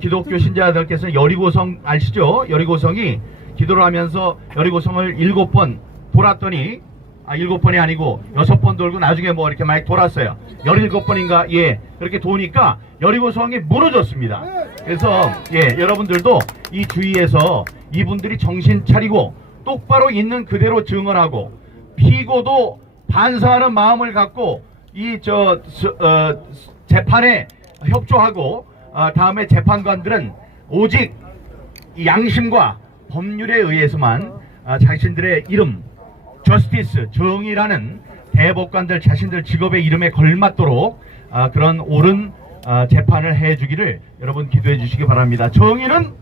기독교 신자들께서 여리고성 아시죠? 여리고성이 기도를 하면서 여리고성을 7번 돌았더니 7번이 아니고 6번 돌고 나중에 뭐 이렇게 막 돌았어요. 17번인가 그렇게 도니까 여리고성이 무너졌습니다. 그래서 여러분들도 이 주위에서 이분들이 정신 차리고 똑바로 있는 그대로 증언하고 피고도 반성하는 마음을 갖고 이 재판에 협조하고 다음에 재판관들은 오직 양심과 법률에 의해서만 자신들의 이름 저스티스 정의라는 대법관들 자신들 직업의 이름에 걸맞도록 그런 옳은 재판을 해주기를 여러분 기도해 주시기 바랍니다. 정의는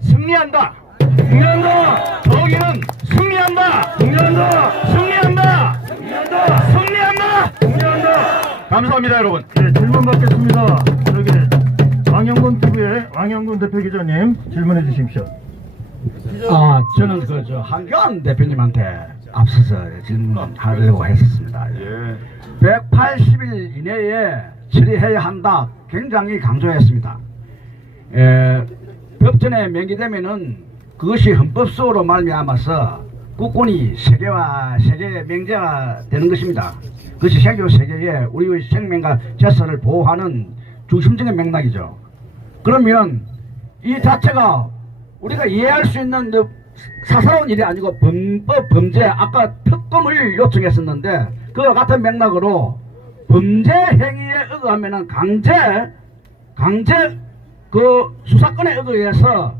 승리한다. 승리한다. 정의는 승리한다. 승리한다. 승리한다. 승리한다. 승리한다. 승리한다. 감사합니다, 여러분. 네, 질문 받겠습니다. 저기 왕영군 TV의 왕영군 대표 기자님 질문해 주십시오. 저는 한교안 대표님한테 앞서서 질문하려고 했었습니다. 180일 이내에 처리해야 한다. 굉장히 강조했습니다. 법전에 명기되면은 그것이 헌법소로 말미암아서 국권이 세계 명제가 되는 것입니다. 그것이 세계에 우리의 생명과 재산을 보호하는 중심적인 맥락이죠. 그러면 이 자체가 우리가 이해할 수 있는 사사로운 일이 아니고 범죄, 아까 특검을 요청했었는데 그와 같은 맥락으로 범죄 행위에 의하면은 강제 그 수사권에 의해서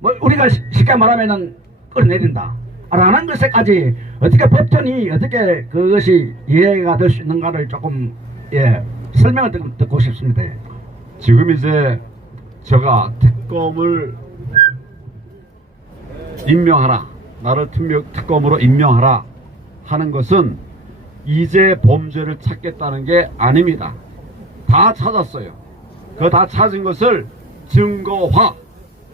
뭐 우리가 쉽게 말하면은 끌어내린다 라는 것에까지 어떻게 법전이 어떻게 그것이 이해가 될 수 있는가를 조금 설명을 듣고 싶습니다. 지금 이제 제가 특검을 임명하라, 나를 특검으로 임명하라 하는 것은 이제 범죄를 찾겠다는 게 아닙니다. 다 찾았어요. 그 다 찾은 것을 증거화,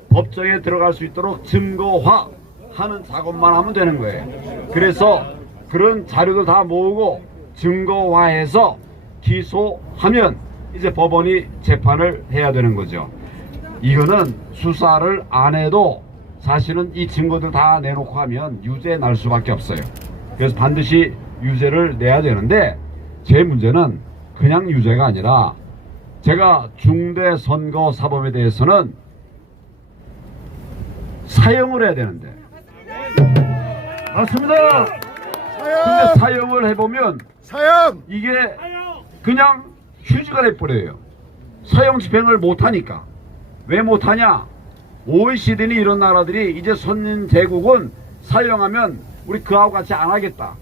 법정에 들어갈 수 있도록 증거화 하는 작업만 하면 되는 거예요. 그래서 그런 자료들 다 모으고 증거화해서 기소하면 이제 법원이 재판을 해야 되는 거죠. 이거는 수사를 안 해도 사실은 이 증거들 다 내놓고 하면 유죄 날 수밖에 없어요. 그래서 반드시 유죄를 내야 되는데 제 문제는 그냥 유죄가 아니라 제가 중대선거사범에 대해서는 사형을 해야 되는데 맞습니다. 근데 사형을 해보면 이게 그냥 휴지가 돼버려요. 사형 집행을 못하니까. 왜 못하냐? OECD는 이런 나라들이 이제 선진 제국은 사형하면 우리 그하고 같이 안 하겠다.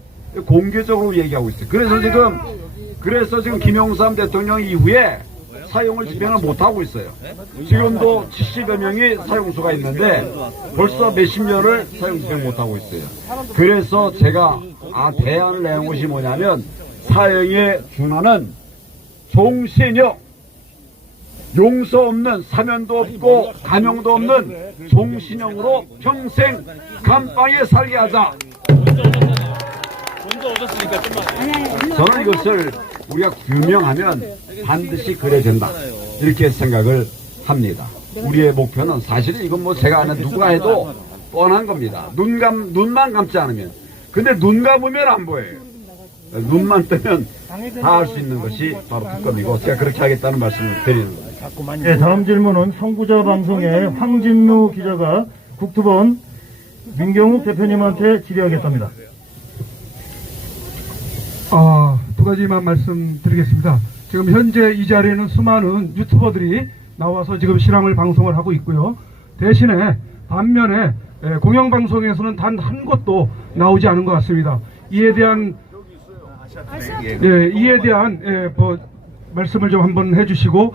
공개적으로 얘기하고 있어요. 그래서 지금 김영삼 대통령 이후에 사형을 집행을 못하고 있어요. 지금도 70여 명이 사형수가 있는데 벌써 몇십 년을 사형 집행 못하고 있어요. 그래서 제가 대안을 내는 것이 뭐냐면 사형에 준하는 종신형, 용서 없는, 사면도 없고 감형도 없는 종신형으로 평생 감방에 살게 하자. 저는 이것을 우리가 규명하면 반드시 그래 된다, 이렇게 생각을 합니다. 우리의 목표는 사실은 이건 뭐 제가 아는 누가 해도 뻔한 겁니다. 눈만 감지 않으면. 근데 눈 감으면 안 보여요. 눈만 뜨면 다 할 수 있는 것이 바로 특검이고, 제가 그렇게 하겠다는 말씀을 드리는 겁니다. 네, 다음 질문은 선구자 방송의 황진루 기자가 국토본 민경욱 대표님한테 질의하겠답니다. 두 가지만 말씀드리겠습니다. 지금 현재 이 자리에는 수많은 유튜버들이 나와서 지금 실황을 방송을 하고 있고요. 대신에 반면에 공영방송에서는 단 한 곳도 나오지 않은 것 같습니다. 이에 대한 말씀을 좀 한번 해주시고,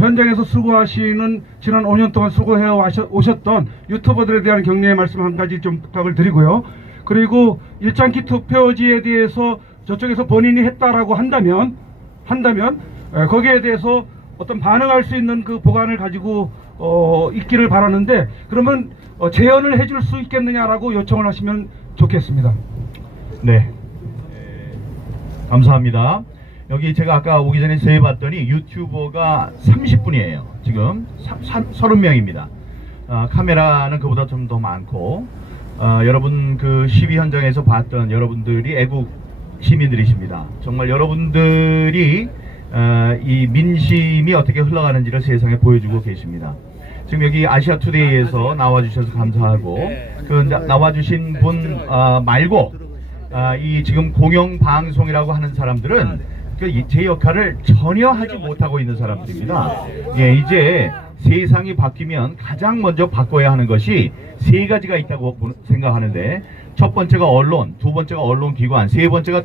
현장에서 수고하시는 지난 5년 동안 수고해 오셨던 유튜버들에 대한 격려의 말씀 한 가지 좀 부탁을 드리고요. 그리고 일장기 투표지에 대해서 저쪽에서 본인이 했다라고 한다면 거기에 대해서 어떤 반응할 수 있는 그 보관을 가지고 있기를 바라는데, 그러면 재연을 해줄 수 있겠느냐라고 요청을 하시면 좋겠습니다. 네. 감사합니다. 여기 제가 아까 오기 전에 세봤더니 유튜버가 30분이에요. 지금 30명입니다. 카메라는 그보다 좀 더 많고, 여러분 그 시위 현장에서 봤던 여러분들이 애국 시민들이십니다. 정말 여러분들이 이 민심이 어떻게 흘러가는지를 세상에 보여주고 계십니다. 지금 여기 아시아투데이에서 나와주셔서 감사하고, 그 나와주신 분 말고 이 지금 공영방송이라고 하는 사람들은 제 역할을 전혀 하지 못하고 있는 사람들입니다. 예, 이제 세상이 바뀌면 가장 먼저 바꿔야 하는 것이 세 가지가 있다고 생각하는데, 첫 번째가 언론, 두 번째가 언론기관, 세 번째가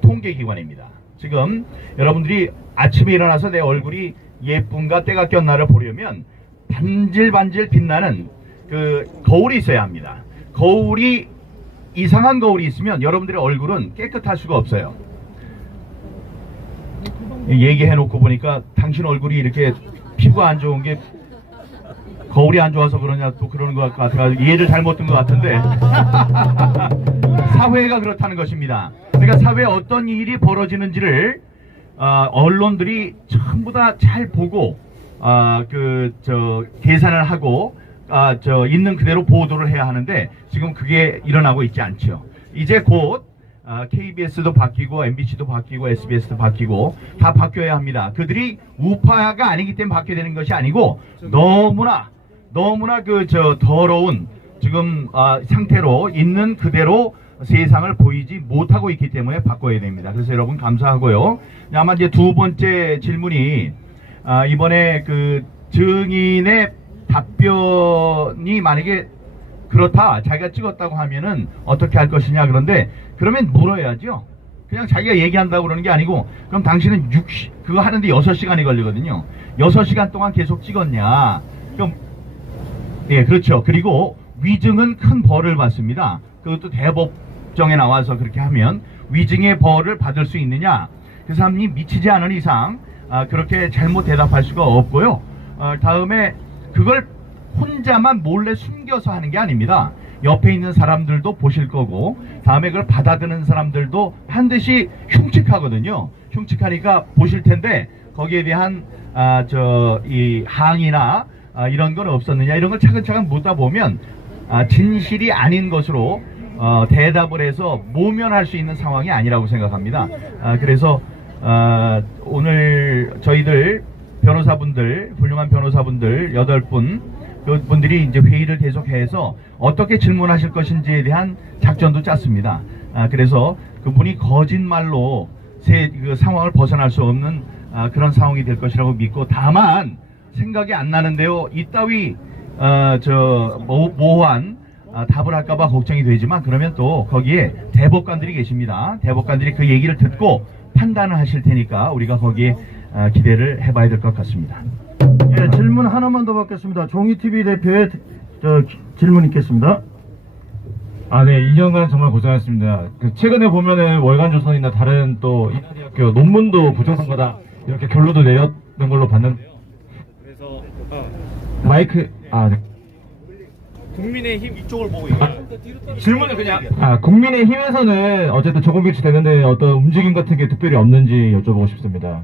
통계기관입니다. 지금 여러분들이 아침에 일어나서 내 얼굴이 예쁜가 때가 꼈나를 보려면 반질반질 빛나는 그 거울이 있어야 합니다. 이상한 거울이 있으면 여러분들의 얼굴은 깨끗할 수가 없어요. 얘기해놓고 보니까 당신 얼굴이 이렇게 피부가 안 좋은 게 거울이 안 좋아서 그러냐 또 그러는 것 같아가지고 이해를 잘못 든 것 같은데 사회가 그렇다는 것입니다. 그러니까 사회에 어떤 일이 벌어지는지를 언론들이 전부 다 잘 보고 계산을 하고 있는 그대로 보도를 해야 하는데, 지금 그게 일어나고 있지 않죠. 이제 곧 KBS도 바뀌고 MBC도 바뀌고 SBS도 바뀌고 다 바뀌어야 합니다. 그들이 우파가 아니기 때문에 바뀌어야 되는 것이 아니고, 너무나 더러운 지금 상태로 있는 그대로 세상을 보이지 못하고 있기 때문에 바꿔야 됩니다. 그래서 여러분 감사하고요. 아마 이제 두 번째 질문이 이번에 그 증인의 답변이 만약에 그렇다, 자기가 찍었다고 하면은 어떻게 할 것이냐. 그런데 그러면 물어야죠. 그냥 자기가 얘기한다고 그러는 게 아니고, 그럼 당신은 그거 하는데 6시간이 걸리거든요. 6시간 동안 계속 찍었냐. 그럼 예, 그렇죠. 그리고 위증은 큰 벌을 받습니다. 그것도 대법정에 나와서 그렇게 하면 위증의 벌을 받을 수 있느냐. 그 사람이 미치지 않은 이상 그렇게 잘못 대답할 수가 없고요. 다음에 그걸 혼자만 몰래 숨겨서 하는 게 아닙니다. 옆에 있는 사람들도 보실 거고, 다음에 그걸 받아드는 사람들도 반드시 흉측하거든요. 흉측하니까 보실 텐데, 거기에 대한 이 항의나 이런 건 없었느냐, 이런 걸 차근차근 묻다 보면 진실이 아닌 것으로 대답을 해서 모면할 수 있는 상황이 아니라고 생각합니다. 그래서 오늘 저희들 변호사분들, 훌륭한 변호사분들 8분 그분들이 이제 회의를 계속해서 어떻게 질문하실 것인지에 대한 작전도 짰습니다. 그래서 그분이 거짓말로 그 상황을 벗어날 수 없는 그런 상황이 될 것이라고 믿고, 다만 생각이 안 나는데요. 이따위 모호한 답을 할까봐 걱정이 되지만, 그러면 또 거기에 대법관들이 계십니다. 대법관들이 그 얘기를 듣고 판단을 하실 테니까 우리가 거기에 기대를 해봐야 될 것 같습니다. 예, 질문 하나만 더 받겠습니다. 종이TV 대표의 질문 있겠습니다. 네, 2년간 정말 고생하셨습니다. 최근에 보면은 월간조선이나 다른 또 인하대학교 논문도 부정선거다 이렇게 결론도 내렸는 걸로 봤는데요. 그래서 네. 국민의힘 이쪽을 보고 질문을 그냥 국민의힘에서는 어쨌든 조공 교체되는데 어떤 움직임 같은 게 특별히 없는지 여쭤보고 싶습니다.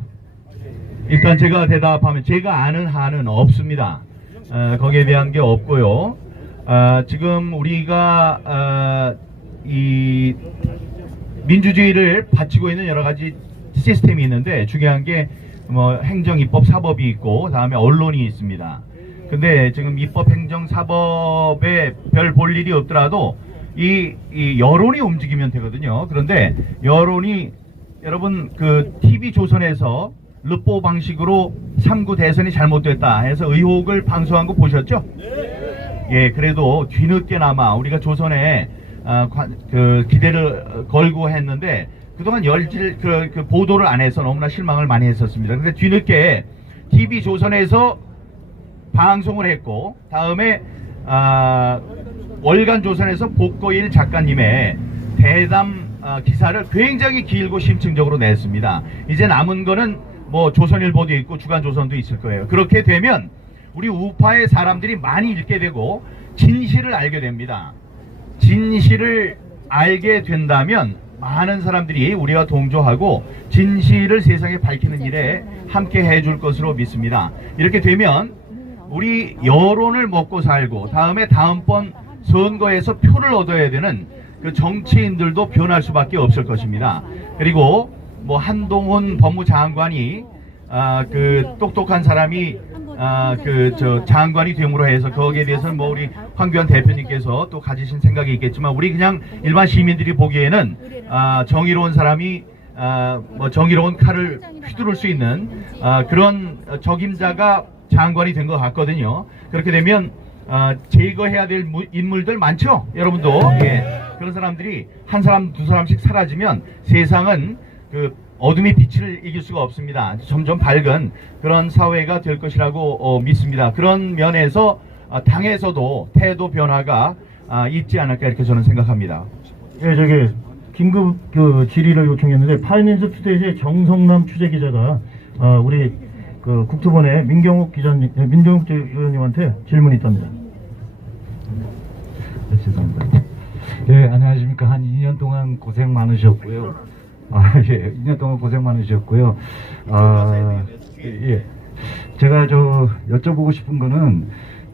일단 제가 대답하면 제가 아는 한은 없습니다. 거기에 대한 게 없고요. 지금 우리가 이 민주주의를 바치고 있는 여러 가지 시스템이 있는데, 중요한 게 뭐 행정, 입법, 사법이 있고 다음에 언론이 있습니다. 근데 지금 입법, 행정, 사법에 별 볼 일이 없더라도 이 여론이 움직이면 되거든요. 그런데 여론이, 여러분 그 TV조선에서 르포 방식으로 3구 대선이 잘못됐다 해서 의혹을 방송한 거 보셨죠? 예, 그래도 뒤늦게나마 우리가 조선에 그 기대를 걸고 했는데 그동안 그 보도를 안 해서 너무나 실망을 많이 했었습니다. 근데 뒤늦게 TV조선에서 방송을 했고, 다음에 월간조선에서 복고일 작가님의 대담 기사를 굉장히 길고 심층적으로 냈습니다. 이제 남은 거는 뭐 조선일보도 있고 주간조선도 있을 거예요. 그렇게 되면 우리 우파의 사람들이 많이 읽게 되고 진실을 알게 됩니다. 진실을 알게 된다면 많은 사람들이 우리와 동조하고 진실을 세상에 밝히는 일에 함께 해줄 것으로 믿습니다. 이렇게 되면 우리 여론을 먹고 살고 다음에 다음번 선거에서 표를 얻어야 되는 그 정치인들도 변할 수밖에 없을 것입니다. 그리고 뭐 한동훈 법무장관이 그 똑똑한 사람이 장관이 됨으로 해서 거기에 대해서는 뭐 우리 황교안 대표님께서 또 가지신 생각이 있겠지만, 우리 그냥 일반 시민들이 보기에는 정의로운 사람이 뭐 정의로운 칼을 휘두를 수 있는 그런 적임자가 장관이 된 것 같거든요. 그렇게 되면 제거해야 될 인물들 많죠, 여러분도. 예. 그런 사람들이 한 사람 두 사람씩 사라지면 세상은 그 어둠의 빛을 이길 수가 없습니다. 점점 밝은 그런 사회가 될 것이라고 믿습니다. 그런 면에서 당에서도 태도 변화가 있지 않을까 이렇게 저는 생각합니다. 예, 긴급 질의를 요청했는데 파이낸스 투데이의 정성남 취재기자가 우리 국토본의 민경욱 의원님한테 질문이 있답니다. 네, 죄송합니다. 예, 안녕하십니까. 한 2년 동안 고생 많으셨고요. 예, 2년 동안 고생 많으셨고요. 예. 제가 여쭤보고 싶은 거는,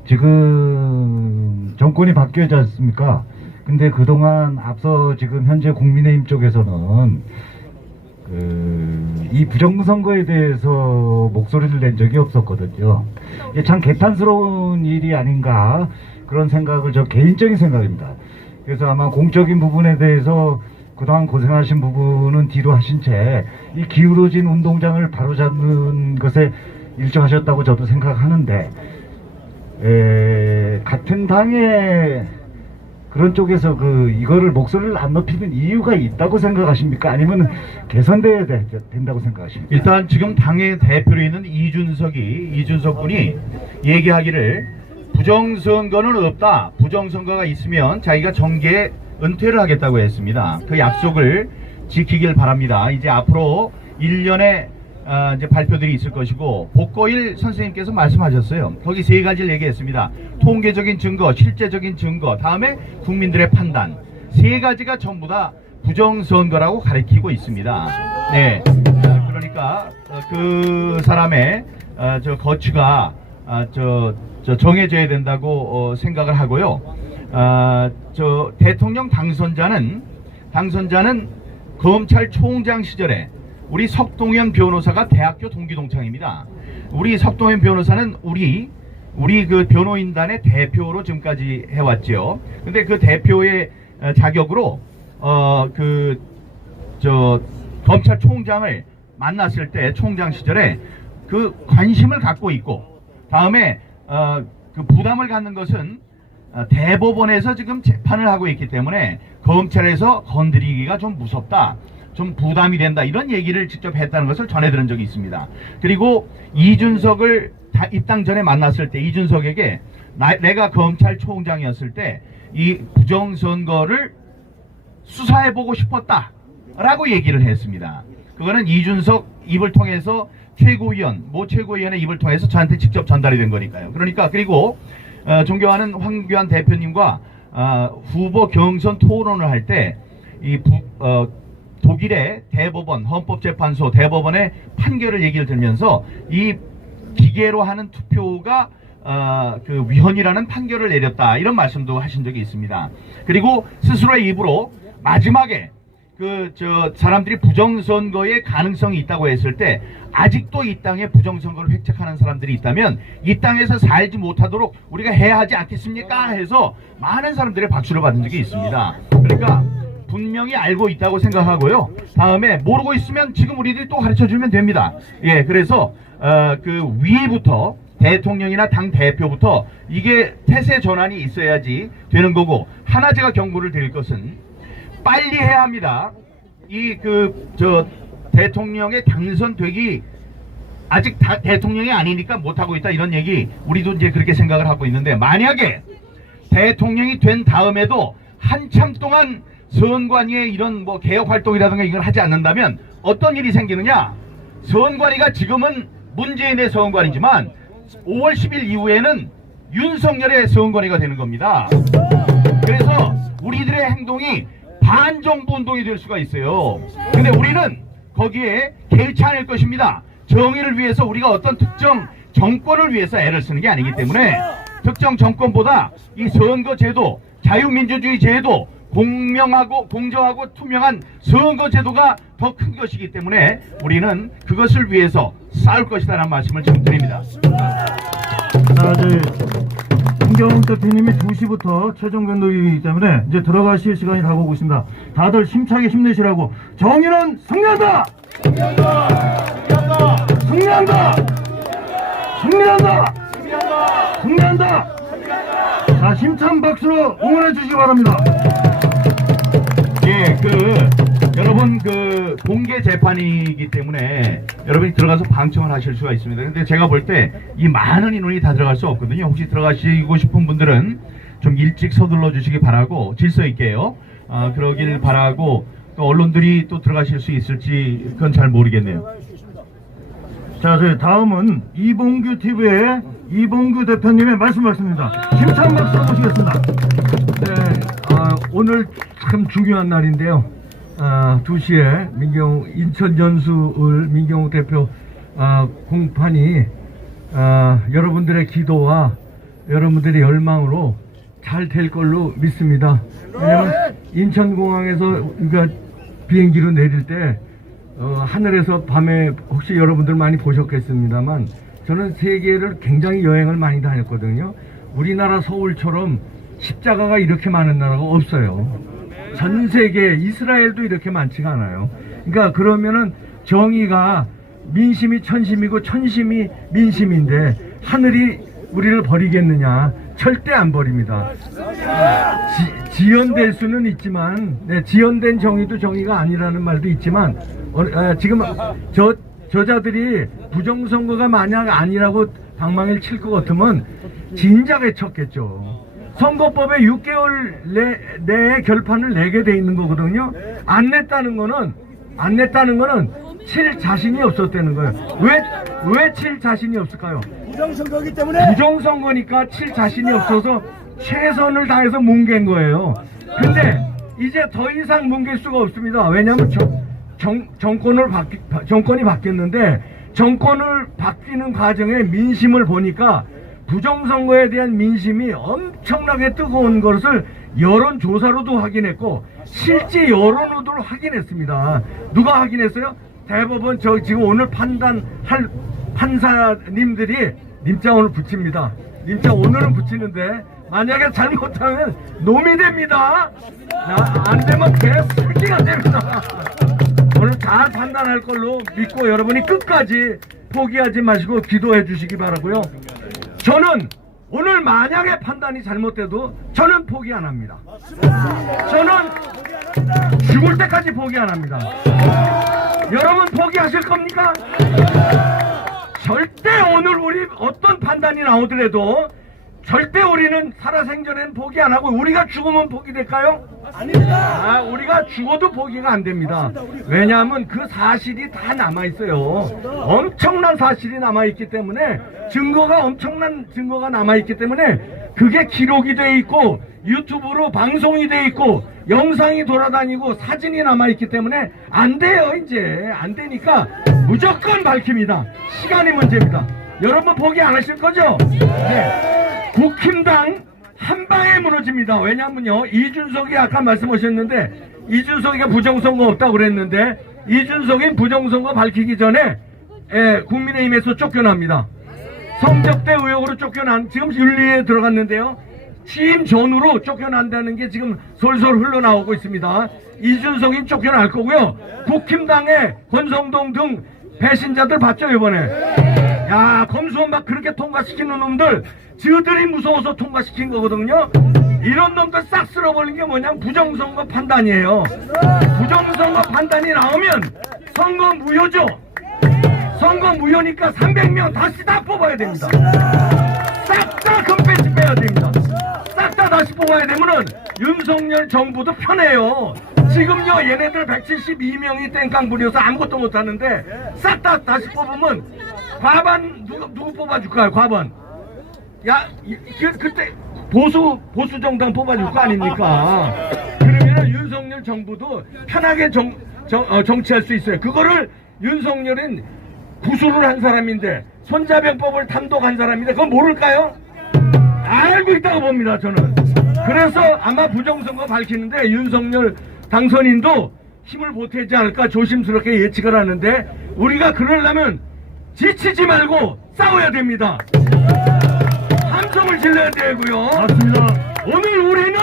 지금 정권이 바뀌었지 않습니까? 근데 그동안 앞서 지금 현재 국민의힘 쪽에서는 이 부정선거에 대해서 목소리를 낸 적이 없었거든요. 이게 참 개탄스러운 일이 아닌가 그런 생각을, 저 개인적인 생각입니다. 그래서 아마 공적인 부분에 대해서 그동안 고생하신 부분은 뒤로 하신 채 이 기울어진 운동장을 바로잡는 것에 일조하셨다고 저도 생각하는데, 같은 당의 그런 쪽에서 이거를 목소리를 안 높이는 이유가 있다고 생각하십니까? 아니면 개선돼야 된다고 생각하십니까? 일단 지금 당의 대표로 있는 이준석 군이 얘기하기를 부정선거는 없다. 부정선거가 있으면 자기가 정계에 은퇴를 하겠다고 했습니다. 그 약속을 지키길 바랍니다. 이제 앞으로 1년의 이제 발표들이 있을 것이고, 복고일 선생님께서 말씀하셨어요. 거기 3가지를 얘기했습니다. 통계적인 증거, 실제적인 증거, 다음에 국민들의 판단. 3가지가 전부 다 부정선거라고 가리키고 있습니다. 네. 그러니까 그 사람의 거취가 정해져야 된다고 생각을 하고요. 대통령 당선자는 검찰총장 시절에 우리 석동현 변호사가 대학교 동기동창입니다. 우리 석동현 변호사는 우리 우리 그 변호인단의 대표로 지금까지 해왔죠. 근데 그 대표의 자격으로 검찰총장을 만났을 때 총장 시절에 그 관심을 갖고 있고, 다음에 그 부담을 갖는 것은 대법원에서 지금 재판을 하고 있기 때문에 검찰에서 건드리기가 좀 무섭다, 좀 부담이 된다, 이런 얘기를 직접 했다는 것을 전해들은 적이 있습니다. 그리고 이준석을 입당 전에 만났을 때 이준석에게 내가 검찰총장이었을 때 이 부정선거를 수사해보고 싶었다 라고 얘기를 했습니다. 그거는 이준석 입을 통해서 모 최고위원의 입을 통해서 저한테 직접 전달이 된 거니까요. 그러니까 그리고 존경하는 황교안 대표님과 후보 경선 토론을 할 때 이 독일의 대법원, 헌법재판소 대법원의 판결을 얘기를 들면서 이 기계로 하는 투표가 그 위헌이라는 판결을 내렸다, 이런 말씀도 하신 적이 있습니다. 그리고 스스로의 입으로 마지막에 사람들이 부정선거의 가능성이 있다고 했을 때 아직도 이 땅에 부정선거를 획책하는 사람들이 있다면 이 땅에서 살지 못하도록 우리가 해야 하지 않겠습니까? 해서 많은 사람들의 박수를 받은 적이 있습니다. 그러니까 분명히 알고 있다고 생각하고요. 다음에 모르고 있으면 지금 우리들이 또 가르쳐 주면 됩니다. 예, 그래서 그 위부터 대통령이나 당 대표부터 이게 태세 전환이 있어야지 되는 거고, 하나 제가 경고를 드릴 것은 빨리 해야 합니다. 대통령에 당선되기, 아직 대통령이 아니니까 못하고 있다, 이런 얘기 우리도 이제 그렇게 생각을 하고 있는데, 만약에 대통령이 된 다음에도 한참 동안 선관위의 이런 뭐 개혁 활동이라든가 이걸 하지 않는다면 어떤 일이 생기느냐? 선관위가 지금은 문재인의 선관위지만 5월 10일 이후에는 윤석열의 선관위가 되는 겁니다. 그래서 우리들의 행동이 반정부 운동이 될 수가 있어요. 근데 우리는 거기에 개의치 않을 것입니다. 정의를 위해서 우리가 어떤 특정 정권을 위해서 애를 쓰는 게 아니기 때문에 특정 정권보다 이 선거제도, 자유민주주의 제도, 공명하고 공정하고 투명한 선거제도가 더 큰 것이기 때문에 우리는 그것을 위해서 싸울 것이다라는 말씀을 지금 드립니다. 자, 이제 김경훈 대표님이 2시부터 최종 변동이기 때문에 이제 들어가실 시간이 다가오고 있습니다. 다들 힘차게 힘내시라고. 정의는 승리한다! 승리한다! 승리한다! 승리한다! 승리한다! 자, 힘찬 박수로 응원해 주시기 바랍니다. 예, 여러분 공개 재판이기 때문에 여러분이 들어가서 방청을 하실 수가 있습니다. 근데 제가 볼 때 이 많은 인원이 다 들어갈 수 없거든요. 혹시 들어가시고 싶은 분들은 좀 일찍 서둘러 주시기 바라고, 질서 있게요. 그러길 바라고, 또 언론들이 또 들어가실 수 있을지 그건 잘 모르겠네요. 자, 저희 다음은 이봉규 TV의 이봉규 대표님의 말씀입니다. 힘찬 박수로 모시겠습니다. 네, 오늘 참 중요한 날인데요. 2시에 인천 연수을 민경욱 대표 공판이 여러분들의 기도와 여러분들의 열망으로 잘 될 걸로 믿습니다. 왜냐하면 인천공항에서 우리가 비행기로 내릴 때 하늘에서 밤에 혹시 여러분들 많이 보셨겠습니다만 저는 세계를 굉장히 여행을 많이 다녔거든요. 우리나라 서울처럼 십자가가 이렇게 많은 나라가 없어요. 전 세계 이스라엘도 이렇게 많지가 않아요. 그러니까 그러면은 정의가 민심이 천심이고 천심이 민심인데 하늘이 우리를 버리겠느냐? 절대 안 버립니다. 지연될 수는 있지만, 지연된 정의도 정의가 아니라는 말도 있지만, 지금 저자들이 부정선거가 만약 아니라고 방망이를 칠 것 같으면 진작에 쳤겠죠. 선거법에 6개월 내에 결판을 내게 돼 있는 거거든요. 안 냈다는 거는 칠 자신이 없었다는 거예요. 왜 칠 자신이 없을까요? 부정선거이기 때문에. 부정선거니까 칠 자신이 없어서 최선을 다해서 뭉갠 거예요. 근데 이제 더 이상 뭉갤 수가 없습니다. 왜냐하면 정권이 바뀌었는데 정권을 바뀌는 과정에 민심을 보니까 부정선거에 대한 민심이 엄청나게 뜨거운 것을 여론조사로도 확인했고 실제 여론으로도 확인했습니다. 누가 확인했어요? 대법원 지금 오늘 판단할 판사님들이 님장을 붙입니다. 진짜 오늘은 붙이는데 만약에 잘못하면 놈이 됩니다. 자, 안 되면 개새끼가 됩니다. 오늘 잘 판단할 걸로 믿고 여러분이 끝까지 포기하지 마시고 기도해 주시기 바라고요. 저는 오늘 만약에 판단이 잘못돼도 저는 포기 안 합니다. 저는 죽을 때까지 포기 안 합니다. 여러분 포기하실 겁니까? 절대 오늘 우리 어떤 판단이 나오더라도 절대 우리는 살아생전에는 포기 안 하고 우리가 죽으면 포기될까요? 아닙니다. 우리가 죽어도 포기가 안 됩니다. 왜냐하면 그 사실이 다 남아있어요. 엄청난 사실이 남아있기 때문에 엄청난 증거가 남아있기 때문에 그게 기록이 돼 있고 유튜브로 방송이 돼 있고 영상이 돌아다니고 사진이 남아있기 때문에 안 돼요. 이제 안 되니까 무조건 밝힙니다. 시간이 문제입니다. 여러분 포기 안 하실 거죠? 네. 국힘당 한 방에 무너집니다. 왜냐면요, 이준석이 아까 말씀하셨는데 이준석이가 부정선거 없다고 그랬는데 이준석이 부정선거 밝히기 전에 국민의힘에서 쫓겨납니다. 성적대 의혹으로 지금 윤리에 들어갔는데요, 취임 전후로 쫓겨난다는 게 지금 솔솔 흘러나오고 있습니다. 이준석이 쫓겨날 거고요. 국힘당의 권성동 등 배신자들 봤죠 이번에? 야, 검수원 막 그렇게 통과시키는 놈들 저들이 무서워서 통과시킨 거거든요. 이런 놈들 싹 쓸어버린 게 뭐냐면 부정선거 판단이에요. 부정선거 판단이 나오면 선거 무효죠. 선거 무효니까 300명 다시 다 뽑아야 됩니다. 싹 다 금배지 빼야 됩니다. 싹 다 다시 뽑아야 되면은 윤석열 정부도 편해요. 지금요 얘네들 172명이 땡깡 부려서 아무것도 못하는데 싹 다 다시 뽑으면 과반 누구 뽑아줄까요? 과반. 야, 그때 보수 정당 뽑아줄 거 아닙니까? 그러면 윤석열 정부도 편하게 정치할 수 있어요. 그거를 윤석열은 구술을 한 사람인데 손자병법을 탐독한 사람인데 그건 모를까요? 알고 있다고 봅니다. 저는. 그래서 아마 부정선거 밝히는데 윤석열 당선인도 힘을 보태지 않을까 조심스럽게 예측을 하는데 우리가 그러려면 지치지 말고 싸워야 됩니다. 함성을 질러야 되고요. 맞습니다. 오늘 우리는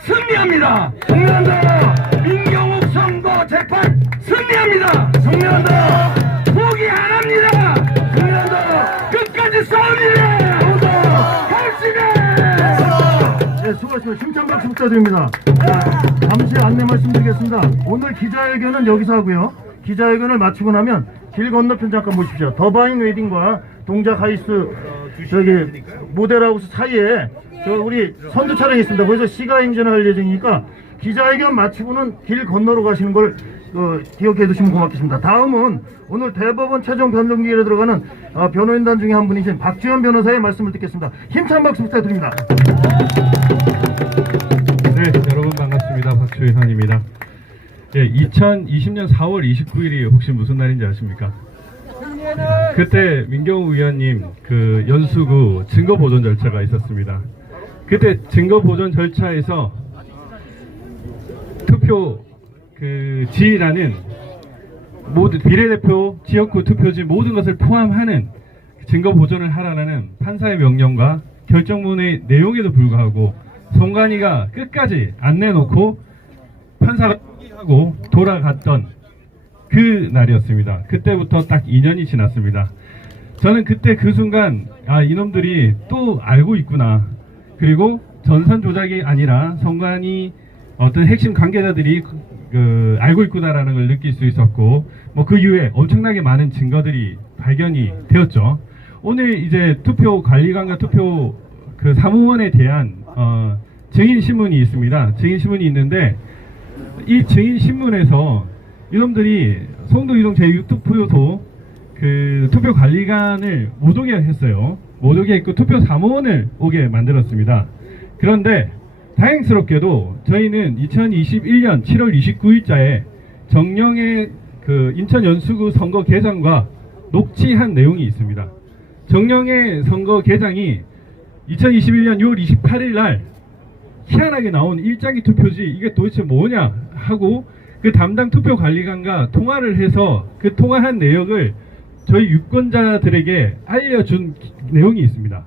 승리합니다. 승리한다. 민경욱 선거 재판 승리합니다. 승리한다. 포기 안 합니다. 승리한다. 끝까지 싸웁니다. 결심해. 네, 수고하셨습니다. 힘찬 박수 부탁드립니다. 잠시 안내 말씀드리겠습니다. 오늘 기자회견은 여기서 하고요. 기자회견을 마치고 나면 길 건너편 잠깐 보십시오. 더바인 웨딩과 동작 하이스 모델하우스 사이에 우리 선두 차량이 있습니다. 거기서 시가 행진을 할 예정이니까 기자회견 마치고는 길 건너러 가시는 걸 기억해 두시면 고맙겠습니다. 다음은 오늘 대법원 최종 변론기일에 들어가는 변호인단 중에 한 분이신 박주현 변호사의 말씀을 듣겠습니다. 힘찬 박수 부탁드립니다. 네, 여러분 반갑습니다. 박주현입니다. 2020년 4월 29일이 혹시 무슨 날인지 아십니까? 그때 민경욱 의원님 그 연수구 증거 보존 절차가 있었습니다. 그때 증거 보존 절차에서 투표 지휘라는 모든 비례대표 지역구 투표지 모든 것을 포함하는 증거 보존을 하라는 판사의 명령과 결정문의 내용에도 불구하고 선관위가 끝까지 안 내놓고 판사가 포기하고 돌아갔던 그 날이었습니다. 그때부터 딱 2년이 지났습니다. 저는 그때 그 순간 이놈들이 또 알고 있구나. 그리고 전산 조작이 아니라 선관위 어떤 핵심 관계자들이 알고 있구나라는 걸 느낄 수 있었고 그 이후에 엄청나게 많은 증거들이 발견이 되었죠. 오늘 이제 투표 관리관과 투표 사무원에 대한 증인 신문이 있습니다. 증인 신문이 있는데 이 증인 신문에서 이놈들이 송도 이동 제6투표소 투표 관리관을 못 오게 했어요. 못 오게 했고 투표 사무원을 오게 만들었습니다. 그런데 다행스럽게도 저희는 2021년 7월 29일자에 정령의 인천 연수구 선거 개장과 녹취한 내용이 있습니다. 정령의 선거 개장이 2021년 6월 28일 날 희한하게 나온 일장기 투표지 이게 도대체 뭐냐 하고 그 담당 투표 관리관과 통화를 해서 그 통화한 내역을 저희 유권자들에게 알려준 내용이 있습니다.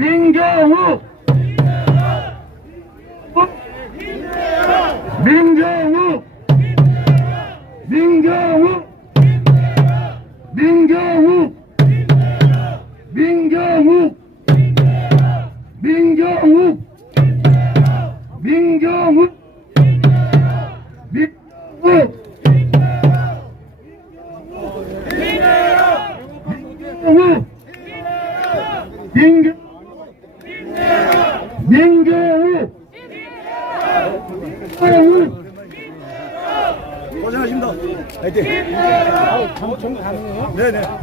민경욱 민경욱 민경욱 민경욱 민경욱 민경욱 민경욱 민경욱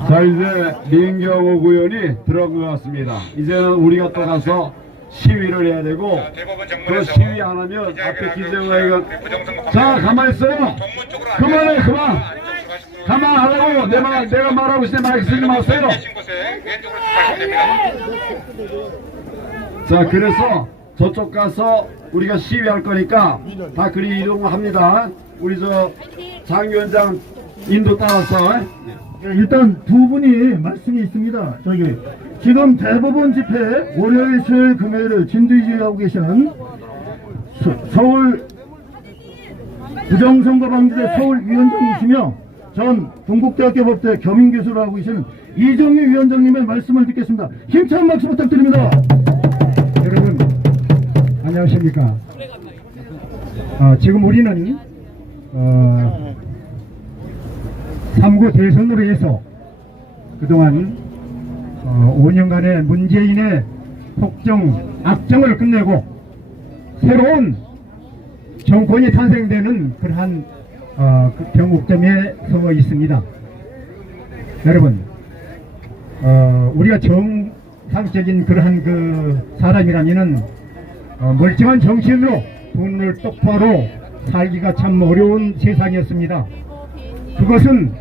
자, 이제 민경욱 의원이 들어간 것 같습니다. 이제는 우리가 떠나서 시위를 해야 되고, 그 시위 안 하면 앞에 기재회가 자, 가만히 있어요. 그만해, 그만. 가만하라고. 내가 말하고 있을 때 마이크 쓰지 마세요. 자, 그래서 저쪽 가서 우리가 시위할 거니까 다 그리 이동합니다. 우리 저 장 위원장 인도 따라서. 일단 두 분이 말씀이 있습니다. 저기 지금 대법원 집회 월요일, 수요일, 금요일을 진두지휘하고 계시는 서울 부정선거 방지대 서울위원장이시며 전 동국대학교 법대 겸임교수로 하고 계시는 이정희 위원장님의 말씀을 듣겠습니다. 힘찬 박수 부탁드립니다. 여러분 안녕하십니까. 지금 우리는 3구 대선으로 해서 그동안 5년간의 문재인의 폭정, 악정을 끝내고 새로운 정권이 탄생되는 그러한 그 경국점에 서 있습니다. 여러분, 우리가 정상적인 그러한 그 사람이라면은 멀쩡한 정신으로 돈을 똑바로 살기가 참 어려운 세상이었습니다. 그것은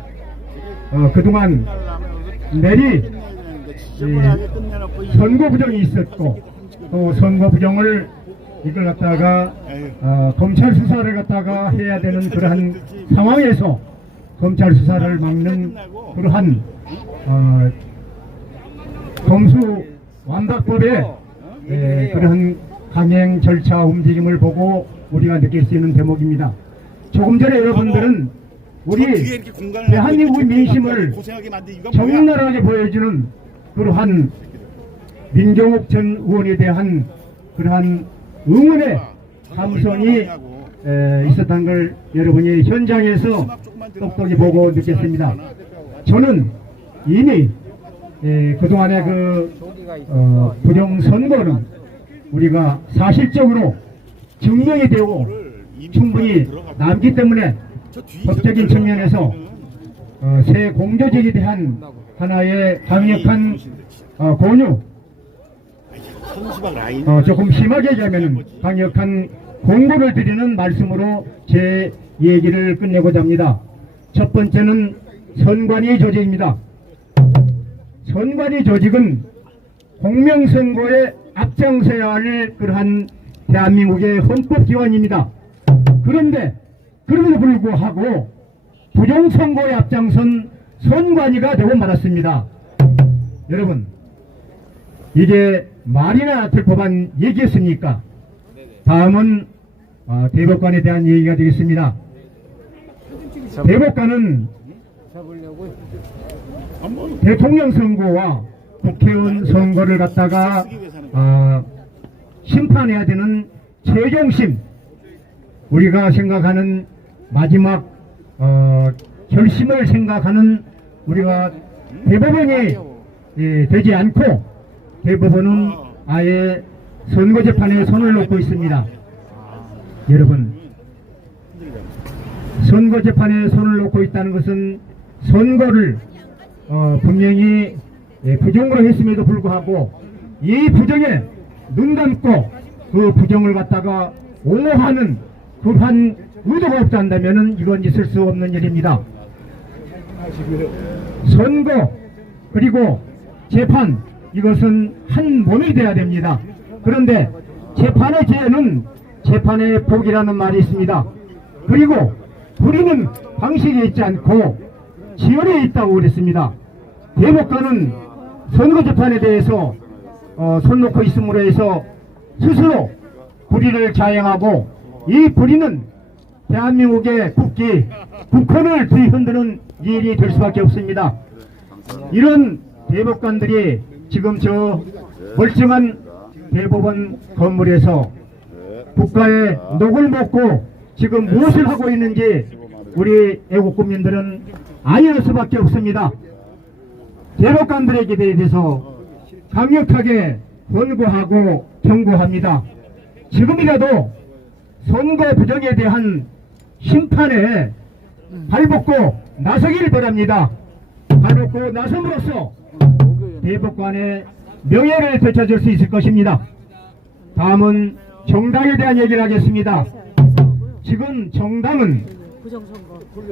그동안 내리 선거 부정이 있었고 또 선거 부정을 이걸 갖다가 검찰 수사를 갖다가 해야 되는 그러한 상황에서 검찰 수사를 막는 그러한 검수 완박법의 그러한 강행 절차 움직임을 보고 우리가 느낄 수 있는 대목입니다. 조금 전에 여러분들은 우리 대한민국의 민심을 적나라하게 보여주는 그러한 민경욱 전 의원에 대한 그러한 응원의 감성이 있었다는 걸 여러분이 현장에서 똑똑히 보고 느꼈습니다. 저는 이미 그동안의 그 부정선거는 우리가 사실적으로 증명이 되고 충분히 남기 때문에 법적인 측면에서 새 공조직에 대한 하나의 강력한 권유, 조금 심하게 얘기하면 강력한 공고를 드리는 말씀으로 제 얘기를 끝내고자 합니다. 첫 번째는 선관위 조직입니다. 선관위 조직은 공명선거에 앞장서야 할 그러한 대한민국의 헌법기관입니다. 그런데 그럼에도 불구하고 부정선거에 앞장선 선관위가 되고 말았습니다. 여러분, 이게 말이나 될 법한 얘기였습니까? 다음은 대법관에 대한 얘기가 되겠습니다. 대법관은 대통령 선거와 국회의원 선거를 갖다가 심판해야 되는 최종심, 우리가 생각하는 마지막 결심을 생각하는 우리가 대법원이 되지 않고 대법원은 아예 선거재판에 손을 놓고 있습니다. 여러분, 선거재판에 손을 놓고 있다는 것은 선거를 분명히 부정으로 했음에도 불구하고 이 부정에 눈 감고 그 부정을 갖다가 옹호하는 그러한 의도가 없다 한다면 이건 있을 수 없는 일입니다. 선거 그리고 재판, 이것은 한 몸이 돼야 됩니다. 그런데 재판의 죄는 재판의 복이라는 말이 있습니다. 그리고 우리는 방식에 있지 않고 지연에 있다고 그랬습니다. 대법관은 선거재판에 대해서 손 놓고 있음으로 해서 스스로 불의를 자행하고 이 불의는 대한민국의 국기, 국헌을 뒤흔드는 일이 될 수밖에 없습니다. 이런 대법관들이 지금 저 멀쩡한 대법원 건물에서 국가의 녹을 먹고 지금 무엇을 하고 있는지 우리 애국국민들은 알 수밖에 없습니다. 대법관들에게 대해서 강력하게 권고하고 경고합니다. 지금이라도 선거 부정에 대한 심판에 발벗고 나서길 바랍니다. 발벗고 나섬으로써 대법관의 명예를 되찾을 수 있을 것입니다. 다음은 정당에 대한 얘기를 하겠습니다. 지금 정당은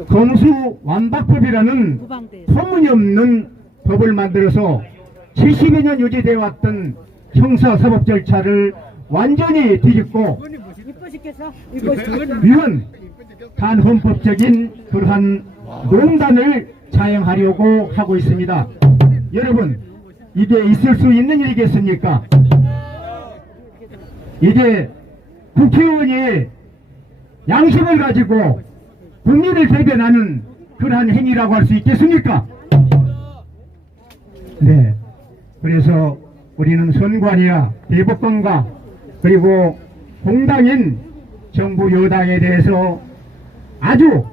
검수완박법이라는 터무니없는 법을 만들어서 70여 년 유지되어 왔던 형사사법 절차를 완전히 뒤집고 위헌 반헌법적인 그러한 농단을 자행하려고 하고 있습니다. 여러분, 이게 있을 수 있는 일이겠습니까? 이게 국회의원이 양심을 가지고 국민을 대변하는 그러한 행위라고 할 수 있겠습니까? 네. 그래서 우리는 선관위와 대법관과 그리고 공당인 정부 여당에 대해서 아주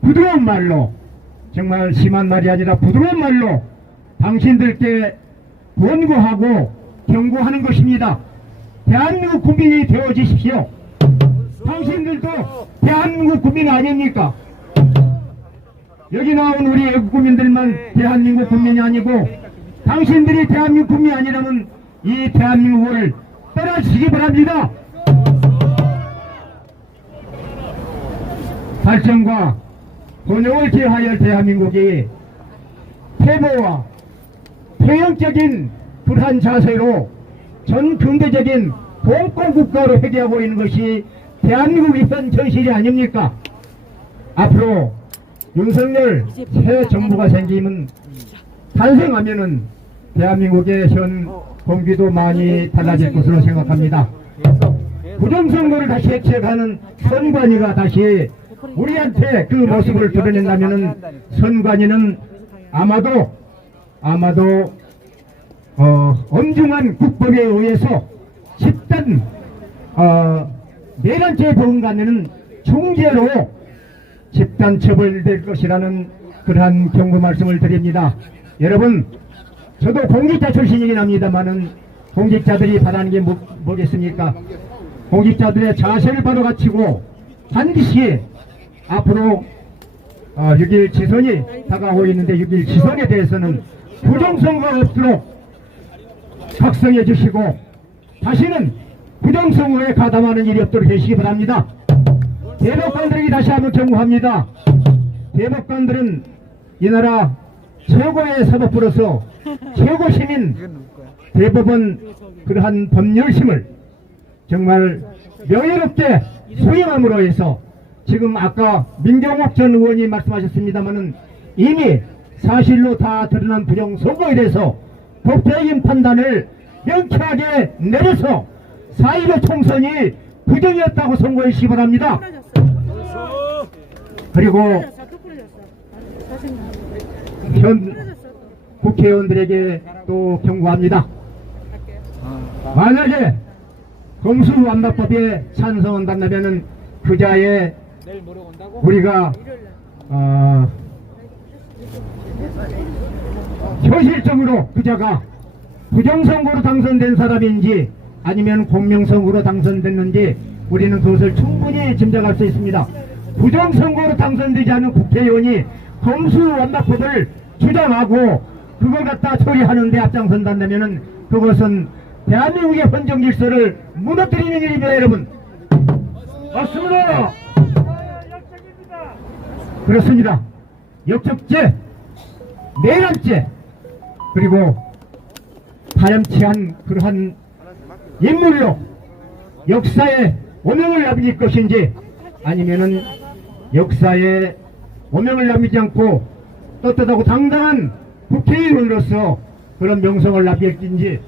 부드러운 말로, 정말 심한 말이 아니라 부드러운 말로 당신들께 권고하고 경고하는 것입니다. 대한민국 국민이 되어주십시오. 당신들도 대한민국 국민 아닙니까? 여기 나온 우리 애국 국민들만 대한민국 국민이 아니고 당신들이 대한민국 국민이 아니라면 이 대한민국을 떠나시기 바랍니다. 발전과 번영을 기하여 대한민국이 태보와 태형적인 불한 자세로 전 근대적인 봉건국가로 회귀하고 있는 것이 대한민국의 현 현실이 아닙니까? 앞으로 윤석열 새 정부가 생기면 탄생하면은 대한민국의 현 공기도 많이 달라질 것으로 생각합니다. 부정선거를 다시 해체하는 선관위가 다시 우리한테 그 모습을 드러낸다면은 선관위는 아마도 엄중한 국법에 의해서 집단 내란죄 범관에는 중죄로 집단 처벌될 것이라는 그러한 경고 말씀을 드립니다. 여러분, 저도 공직자 출신이긴 합니다만은 공직자들이 바라는 게 뭐겠습니까? 공직자들의 자세를 바로 갖추고 반드시 앞으로 6.1 지선이 다가오고 있는데 6.1 지선에 대해서는 부정선거가 없도록 각성해 주시고 다시는 부정선거에 가담하는 일이 없도록 해주시기 바랍니다. 대법관들에게 다시 한번 경고합니다. 대법관들은 이 나라 최고의 사법부로서 최고 시민 대법원 그러한 법률심을 정말 명예롭게 수행함으로 해서 지금 아까 민경욱 전 의원이 말씀하셨습니다마는 이미 사실로 다 드러난 부정선거에 대해서 법적인 판단을 명쾌하게 내려서 4.15 총선이 부정이었다고 선고해 주시기 바랍니다. 그리고 현 국회의원들에게 또 경고합니다. 만약에 검수완박법에 찬성한다면 그자의 우리가 현실적으로 그자가 부정선거로 당선된 사람인지 아니면 공명선거로 당선됐는지 우리는 그것을 충분히 짐작할 수 있습니다. 부정선거로 당선되지 않은 국회의원이 검수완박법을 주장하고 그걸 갖다 처리하는 데 앞장선다면 그것은 대한민국의 헌정 질서를 무너뜨리는 일입니다. 여러분, 맞습니다. 그렇습니다. 역적죄, 내란죄, 그리고 파렴치한 그러한 인물로 역사에 오명을 남길 것인지 아니면은 역사에 오명을 남기지 않고 떳떳하고 당당한 국회의원으로서 그런 명성을 남겼든지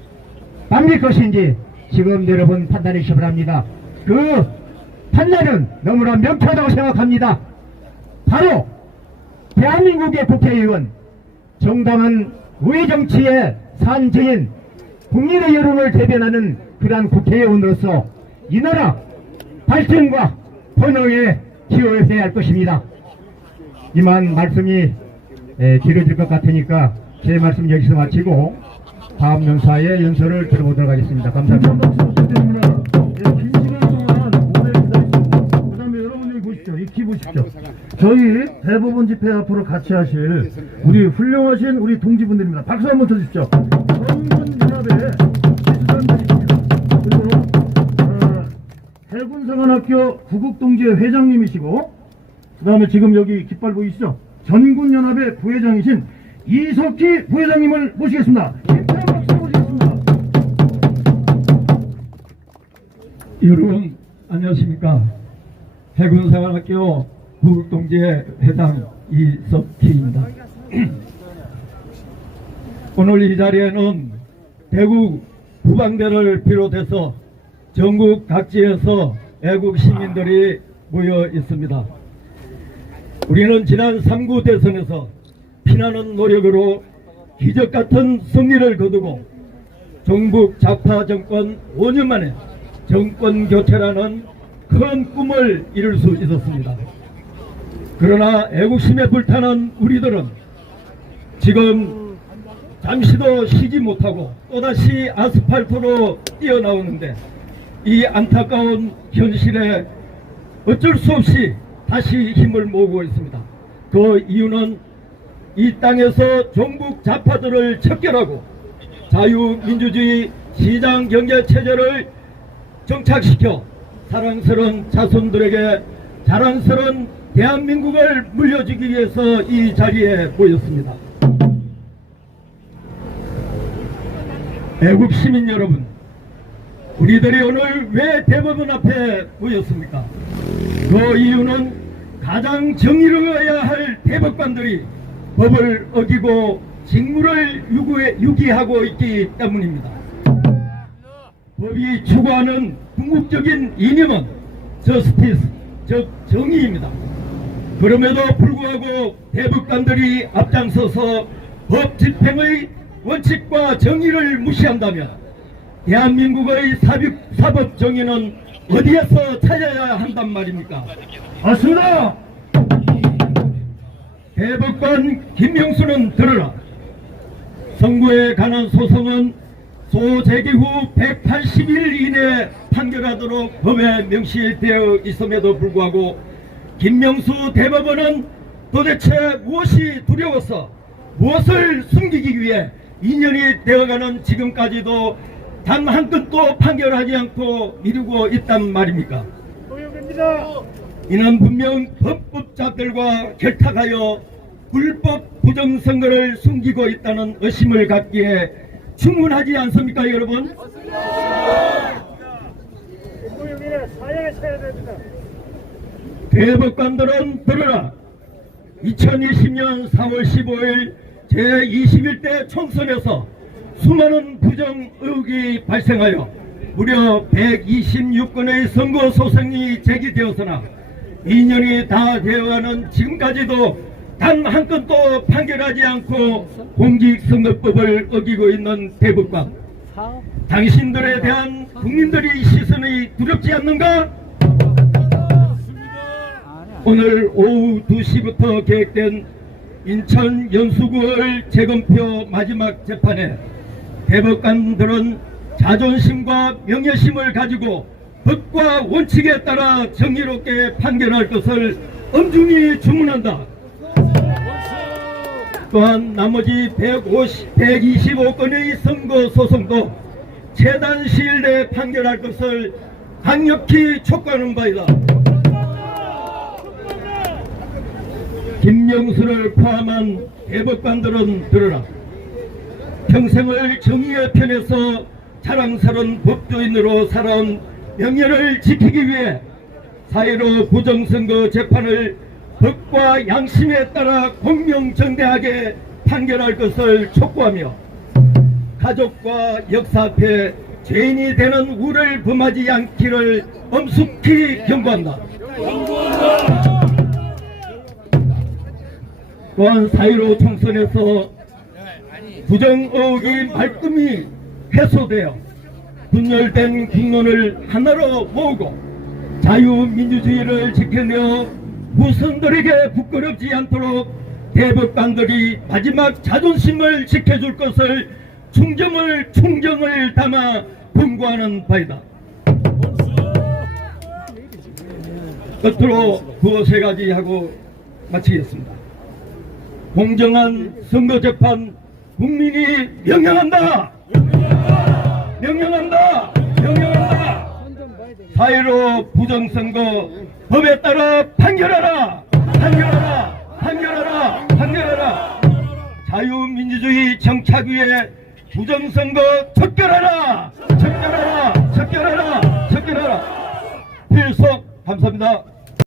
남길 것인지 지금 여러분 판단해 주시기 바랍니다. 그 판단은 너무나 명쾌하다고 생각합니다. 바로 대한민국의 국회의원, 정당한 우회정치의 산증인, 국민의 여론을 대변하는 그러한 국회의원으로서 이 나라 발전과 번영에 기여해야 할 것입니다. 이만 말씀이 길어질 것 같으니까 제 말씀 여기서 마치고 다음 명사의 연설을 들어보도록 하겠습니다. 감사합니다. 긴 시간 동안 오래 기다리셨습니다. 그 다음에 여러분 여기 보십시오. 이 키 보십시오. 저희 대법원 집회 앞으로 같이 하실 우리 훌륭하신 우리 동지분들입니다. 박수 한번 쳐주십시오. 전군연합의 수장들이십니다. 그리고 해군사관학교 구국동지회 회장님이시고 그 다음에 지금 여기 깃발 보이시죠? 전군연합의 부회장이신 이석희 부회장님을 모시겠습니다. 힘찬 박수 모시겠습니다. 여러분 안녕하십니까. 해군사관학교 구국동지회 회장 이석희입니다. 오늘 이 자리에는 대구 부방대를 비롯해서 전국 각지에서 애국 시민들이 모여 있습니다. 우리는 지난 3구 대선에서 피나는 노력으로 기적같은 승리를 거두고 종북 좌파 정권 5년 만에 정권 교체라는 큰 꿈을 이룰 수 있었습니다. 그러나 애국심에 불타는 우리들은 지금 잠시도 쉬지 못하고 또다시 아스팔트로 뛰어나오는데 이 안타까운 현실에 어쩔 수 없이 다시 힘을 모으고 있습니다. 그 이유는 이 땅에서 종북 좌파들을 척결하고 자유민주주의 시장경제체제를 정착시켜 사랑스러운 자손들에게 자랑스러운 대한민국을 물려주기 위해서 이 자리에 모였습니다. 애국 시민 여러분, 우리들이 오늘 왜 대법원 앞에 모였습니까? 그 이유는 가장 정의로워야 할 대법관들이 법을 어기고 직무를 유기하고 있기 때문입니다. 법이 추구하는 궁극적인 이념은 저스티스, 즉 정의입니다. 그럼에도 불구하고 대법관들이 앞장서서 법 집행의 원칙과 정의를 무시한다면 대한민국의 사법 정의는 어디에서 찾아야 한단 말입니까? 맞습니다. 대법관 김명수는 들으라. 선고에 관한 소송은 소재기 후 180일 이내 판결하도록 법에 명시되어 있음에도 불구하고 김명수 대법원은 도대체 무엇이 두려워서 무엇을 숨기기 위해 2년이 되어가는 지금까지도 단 한 건도 판결하지 않고 미루고 있단 말입니까? 이는 분명 헌법자들과 결탁하여 불법 부정선거를 숨기고 있다는 의심을 갖기에 충분하지 않습니까, 여러분? 대법관들은 들으라. 2020년 4월 15일 제21대 총선에서 수많은 부정 의혹이 발생하여 무려 126건의 선거 소송이 제기되었으나 2년이 다 되어가는 지금까지도 단 한 건도 판결하지 않고 공직선거법을 어기고 있는 대법관, 당신들에 대한 국민들의 시선이 두렵지 않는가? 오늘 오후 2시부터 계획된 인천 연수구의 재검표 마지막 재판에 대법관들은 자존심과 명예심을 가지고 법과 원칙에 따라 정의롭게 판결할 것을 엄중히 주문한다. 또한 나머지 125건의 선거 소송도 최단 시일 내에 판결할 것을 강력히 촉구하는 바이다. 김명수를 포함한 대법관들은 들으라. 평생을 정의의 편에서 자랑스러운 법조인으로 살아온 명예를 지키기 위해 4.15 부정선거 재판을 법과 양심에 따라 공명정대하게 판결할 것을 촉구하며 가족과 역사 앞에 죄인이 되는 우를 범하지 않기를 엄숙히 경고한다. 또한 4.15 총선에서 부정 의혹이 말끔히 해소되어 분열된 국론을 하나로 모으고 자유민주주의를 지켜내어 후손들에게 부끄럽지 않도록 대법관들이 마지막 자존심을 지켜줄 것을 충정을 담아 권고하는 바이다. 끝으로 구호 3가지 하고 마치겠습니다. 공정한 선거재판 국민이 명령한다. 명령한다. 명령한다. 4.15 부정선거 법에 따라 판결하라. 판결하라. 판결하라. 판결하라. 자유민주주의 정착위에 부정선거 척결하라. 척결하라. 척결하라. 척결하라. 필석 감사합니다.